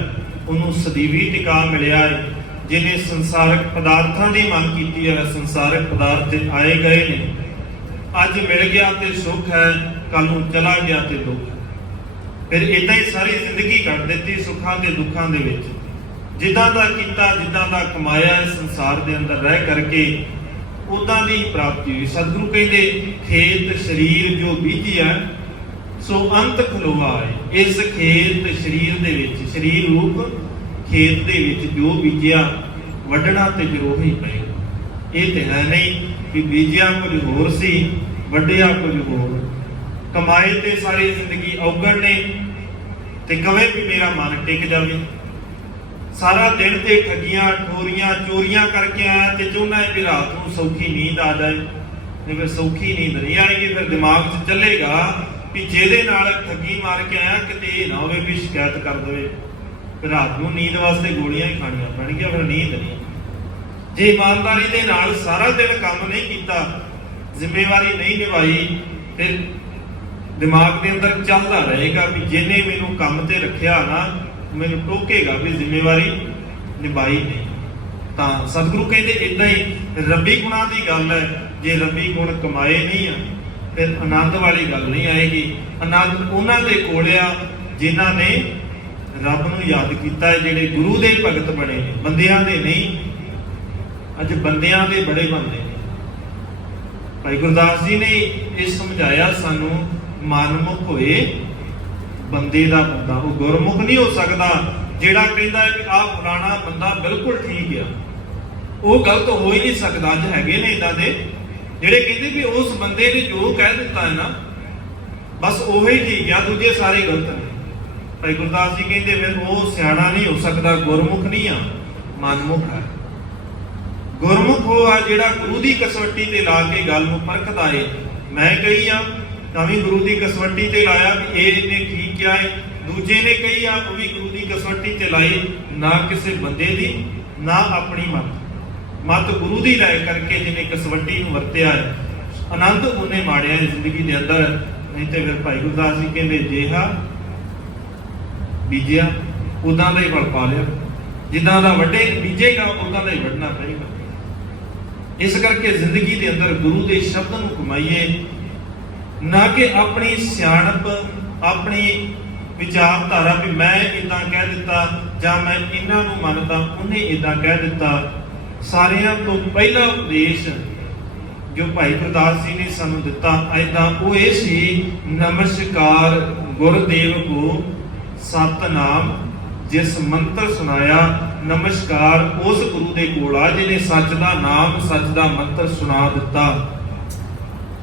ਉਹਨੂੰ ਸਦੀਵੀ ਟਿਕਾ ਮਿਲਿਆ ਹੈ। ਜਿਹਨੇ ਸੰਸਾਰਕ ਪਦਾਰਥਾਂ ਦੀ ਮੰਗ ਕੀਤੀ ਹੈ, ਸੰਸਾਰਕ ਪਦਾਰਥ ਆਏ ਗਏ ਨੇ, ਅੱਜ ਮਿਲ ਗਿਆ ਤੇ ਸੁੱਖ ਹੈ, ਕੱਲ ਨੂੰ ਚਲਾ ਗਿਆ ਤੇ ਦੁੱਖ। ਫਿਰ ਇਦਾਂ ਹੀ ਸਾਰੀ ਜ਼ਿੰਦਗੀ ਕੱਢ ਦਿੱਤੀ ਸੁੱਖਾਂ ਤੇ ਦੁੱਖਾਂ ਦੇ ਵਿੱਚ। ਜਿੱਦਾਂ ਦਾ ਕੀਤਾ, ਜਿੱਦਾਂ ਦਾ ਕਮਾਇਆ ਇਸ ਸੰਸਾਰ ਦੇ ਅੰਦਰ ਰਹਿ ਕਰਕੇ, ਉਦਾਂ ਦੀ ਪ੍ਰਾਪਤੀ ਹੋਈ। ਸਤਿਗੁਰੂ ਕਹਿੰਦੇ ਖੇਤ ਸਰੀਰ ਜੋ ਬੀਜਿਆ ਸੋ ਅੰਤ ਖਲੋਆ ਹੈ। ਇਸ ਖੇਤ ਸਰੀਰ ਦੇ ਵਿੱਚ, ਸਰੀਰ ਰੂਪ ਖੇਤ ਦੇ ਵਿੱਚ ਜੋ ਬੀਜਿਆ ਵੱਢਣਾ ਤੇ ਜ਼ਰੂਰ ਹੀ ਪਏਗਾ। ਇਹ ਤੇ ਹੈ ਨਹੀਂ ਕਿ ਬੀਜਿਆ ਕੁਝ ਹੋਰ ਸੀ, ਵੱਢਿਆ ਕੁਝ ਹੋਰ। ਕਮਾਏ ਤੇ ਸਾਰੀ ਜ਼ਿੰਦਗੀ ਔਗਣ ਨੇ ਤੇ ਕਵੇ ਵੀ ਮੇਰਾ ਮਨ ਟਿਕ ਜਾਵੇ। ਸਾਰਾ ਦਿਨ ਤੇ ਠੱਗੀਆਂ, ਠੋਰੀਆਂ, ਚੋਰੀਆਂ ਕਰਕੇ ਆਇਆ ਤੇ ਚਾਹੁੰਦਾ ਹੈ ਕਿ ਰਾਤ ਨੂੰ ਸੌਖੀ ਨੀਂਦ ਆ ਜਾਏ। ਤੇ ਫਿਰ ਸੌਖੀ ਨੀਂਦ ਨਹੀਂ ਆਏਗੀ। ਫਿਰ ਦਿਮਾਗ 'ਚ ਚੱਲੇਗਾ ਕਿ ਜਿਹਦੇ ਨਾਲ ਠੱਗੀ ਮਾਰ ਕੇ ਆਇਆ ਕਿਤੇ ਇਹ ਨਾ ਹੋਵੇ ਵੀ ਸ਼ਿਕਾਇਤ ਕਰ ਦੇਵੇ। ਫਿਰ ਰਾਤ ਨੂੰ ਨੀਂਦ ਵਾਸਤੇ ਗੋਲੀਆਂ ਹੀ ਖਾਣੀਆਂ ਪੈਣਗੀਆਂ, ਫਿਰ ਨੀਂਦ ਨਹੀਂ। ਜੇ ਇਮਾਨਦਾਰੀ ਦੇ ਨਾਲ ਸਾਰਾ ਦਿਨ ਕੰਮ ਨਹੀਂ ਕੀਤਾ, ਜ਼ਿੰਮੇਵਾਰੀ ਨਹੀਂ ਨਿਭਾਈ, ਫਿਰ ਦਿਮਾਗ ਦੇ ਅੰਦਰ ਚੱਲਦਾ ਰਹੇਗਾ ਵੀ ਜਿਹਨੇ ਮੈਨੂੰ ਕੰਮ ਤੇ ਰੱਖਿਆ ਨਾ, ਮੈਨੂੰ ਟੋਕੇਗਾ ਵੀ ਜ਼ਿੰਮੇਵਾਰੀ ਨਿਭਾਈ ਨਹੀਂ। ਤਾਂ ਸਤਿਗੁਰੂ ਕਹਿੰਦੇ ਇਦਾਂ ਹੀ ਰੱਬੀ ਗੁਣਾਂ ਦੀ ਗੱਲ ਹੈ। ਜੇ ਰੱਬੀ ਗੁਣ ਕਮਾਏ ਨਹੀਂ ਆ, ਫਿਰ ਆਨੰਦ ਵਾਲੀ ਗੱਲ ਨਹੀਂ ਆਏਗੀ। ਆਨੰਦ ਉਹਨਾਂ ਦੇ ਕੋਲ ਆ ਜਿਨ੍ਹਾਂ ਨੇ ਰੱਬ ਨੂੰ ਯਾਦ ਕੀਤਾ ਹੈ, ਜਿਹੜੇ ਗੁਰੂ ਦੇ ਭਗਤ ਬਣੇ ਨੇ, ਬੰਦਿਆਂ ਦੇ ਨਹੀਂ। ਅੱਜ ਬੰਦਿਆਂ ਦੇ ਬੜੇ ਬੰਦੇ ਨੇ। ਭਾਈ ਗੁਰਦਾਸ ਜੀ ਨੇ ਇਹ ਸਮਝਾਇਆ ਸਾਨੂੰ, ਮਨਮੁਖ ਹੋਏ ਬੰਦੇ ਦਾ ਬੰਦਾ। ਉਹ ਗੁਰਮੁਖ ਨਹੀਂ ਹੋ ਸਕਦਾ ਜਿਹੜਾ ਕਹਿੰਦਾ ਹੈ ਕਿ ਆਹ ਫਲਾਣਾ ਬੰਦਾ ਬਿਲਕੁਲ ਠੀਕ ਆ। ਉਹ ਗਲਤ ਹੋ ਹੀ ਨਹੀਂ ਸਕਦਾ। ਅੱਜ ਹੈਗੇ ਨੇ ਇਦਾਂ ਦੇ ਜਿਹੜੇ ਕਹਿੰਦੇ ਵੀ ਉਸ ਬੰਦੇ ਨੇ ਜੋ ਕਹਿ ਦਿੱਤਾ ਹੈ ਨਾ, ਬਸ ਉਹੀ ਠੀਕ ਆ, ਦੂਜੇ ਸਾਰੇ ਗਲਤ ਨੇ। ਭਾਈ ਗੁਰਦਾਸ ਜੀ ਕਹਿੰਦੇ ਫਿਰ ਉਹ ਸਿਆਣਾ ਨਹੀਂ ਹੋ ਸਕਦਾ, ਗੁਰਮੁਖ ਨਹੀਂ ਆ, ਮਨਮੁਖ ਹੈ। ਗੁਰਮੁਖ ਉਹ ਆ ਜਿਹੜਾ ਗੁਰੂ ਦੀ ਕਸਵੱਟੀ ਤੇ ਲਾ ਕੇ ਗੱਲ ਨੂੰ ਪਰਖਦਾ ਏ। ਮੈਂ ਕਹੀ ਆ ਤਾਂ ਵੀ ਗੁਰੂ ਦੀ ਕਸਵੱਟੀ ਤੇ ਲਾਇਆ ਵੀ ਇਹ ਨੇ ਠੀਕ ਕਿਹਾ ਹੈ, ਦੂਜੇ ਨੇ ਕਹੀ ਆ ਉਹ ਵੀ ਗੁਰੂ ਦੀ ਕਸਵੱਟੀ ਤੇ ਲਾਈ। ਨਾ ਕਿਸੇ ਬੰਦੇ ਦੀ, ਨਾ ਆਪਣੀ ਮਤ ਗੁਰੂ ਦੀ ਲੈ ਕਰਕੇ ਜਿਹਨੇ ਕਸਵੱਟੀ ਨੂੰ ਵਰਤਿਆ ਹੈ, ਆਨੰਦ ਉਹਨੇ ਮਾੜਿਆ ਹੈ ਜ਼ਿੰਦਗੀ ਦੇ ਅੰਦਰ। ਨਹੀਂ ਤੇ ਫਿਰ ਭਾਈ ਗੁਰਦਾਸ ਜੀ ਕਹਿੰਦੇ ਜਿਹਾ ਬੀਜਿਆ ਉਦਾਂ ਦਾ ਹੀ ਫਲ ਪਾ ਲਿਆ। ਜਿੱਦਾਂ ਦਾ ਵੱਡੇ ਬੀਜੇਗਾ ਉਦਾਂ ਦਾ ਹੀ ਵੱਢਣਾ ਪਏਗਾ। ਇਸ ਕਰਕੇ ਜ਼ਿੰਦਗੀ ਦੇ ਅੰਦਰ ਗੁਰੂ ਦੇ ਸ਼ਬਦ ਨੂੰ ਕਮਾਈਏ, ਨਾ ਕਿ ਆਪਣੀ ਸਿਆਣਪ, ਆਪਣੀ ਵਿਚਾਰਧਾਰਾ ਵੀ ਮੈਂ ਇਦਾਂ ਕਹਿ ਦਿੱਤਾ ਜਾਂ ਮੈਂ ਇਹਨਾਂ ਨੂੰ ਮੰਨਦਾ, ਉਹਨੇ ਇਦਾਂ ਕਹਿ ਦਿੱਤਾ। ਸਾਰਿਆਂ ਤੋਂ ਪਹਿਲਾ ਉਪਦੇਸ਼ ਜੋ ਭਾਈ ਗੁਰਦਾਸ ਜੀ ਨੇ ਸਾਨੂੰ ਦਿੱਤਾ ਏਦਾਂ ਉਹ ਇਹ ਸੀ, ਨਮਸਕਾਰ ਗੁਰਦੇਵ ਕੋ ਸਤਨਾਮ ਜਿਸ ਮੰਤਰ ਸੁਣਾਇਆ। ਨਮਸਕਾਰ ਉਸ ਗੁਰੂ ਦੇ ਕੋਲ ਆ ਜਿਹਨੇ ਸੱਚ ਦਾ ਨਾਮ, ਸੱਚ ਦਾ ਮੰਤਰ ਸੁਣਾ ਦਿੱਤਾ।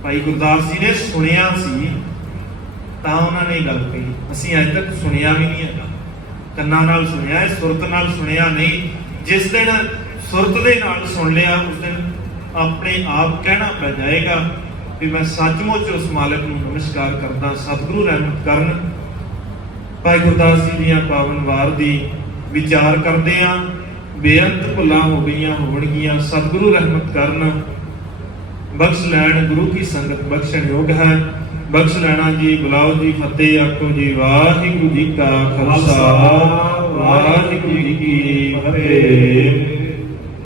ਭਾਈ ਗੁਰਦਾਸ ਜੀ ਨੇ ਸੁਣਿਆ ਸੀ ਤਾਂ ਉਹਨਾਂ ਨੇ ਗੱਲ ਕਹੀ। ਅਸੀਂ ਅਜੇ ਤੱਕ ਸੁਣਿਆ ਵੀ ਨਹੀਂ ਹੈਗਾ, ਕੰਨਾਂ ਨਾਲ ਸੁਣਿਆ ਹੈ, ਸੁਰਤ ਨਾਲ ਸੁਣਿਆ ਨਹੀਂ। ਜਿਸ ਦਿਨ ਸੁਰਤ ਦੇ ਨਾਲ ਸੁਣ ਲਿਆ ਉਸ ਦਿਨ ਆਪਣੇ ਆਪ ਕਹਿਣਾ ਪੈ ਜਾਏਗਾ ਵੀ ਮੈਂ ਸੱਚਮੁੱਚ ਉਸ ਮਾਲਕ ਨੂੰ ਨਮਸਕਾਰ ਕਰਦਾ। ਸਤਿਗੁਰੂ ਰਹਿਮਤ ਕਰਨ। ਭਾਈ ਗੁਰਦਾਸ ਜੀ ਦੀਆਂ ਪਾਵਨ ਵਾਰ ਦੀ ਵਿਚਾਰ ਕਰਦੇ ਆ, ਬੇਅੰਤ ਭੁੱਲਾਂ ਹੋ ਗਈਆਂ ਹੋਣਗੀਆਂ। ਸਤਿਗੁਰੂ ਰਹਿਮਤ ਕਰਨ, ਬਖਸ਼ ਲੈਣ। ਗੁਰੂ ਕੀ ਸੰਗਤ ਬਖਸ਼ਣ ਯੋਗ ਹੈ। ਬਖਸ਼ ਲੈਣਾ ਜੀ। ਬੁਲਾਓ ਜੀ, ਫਤਿਹ ਆਖੋ ਜੀ। ਵਾਹਿਗੁਰੂ ਜੀ ਕਾ ਖਾਲਸਾ, ਵਾਹਿਗੁਰੂ ਜੀ ਕੀ ਫਤਿਹ।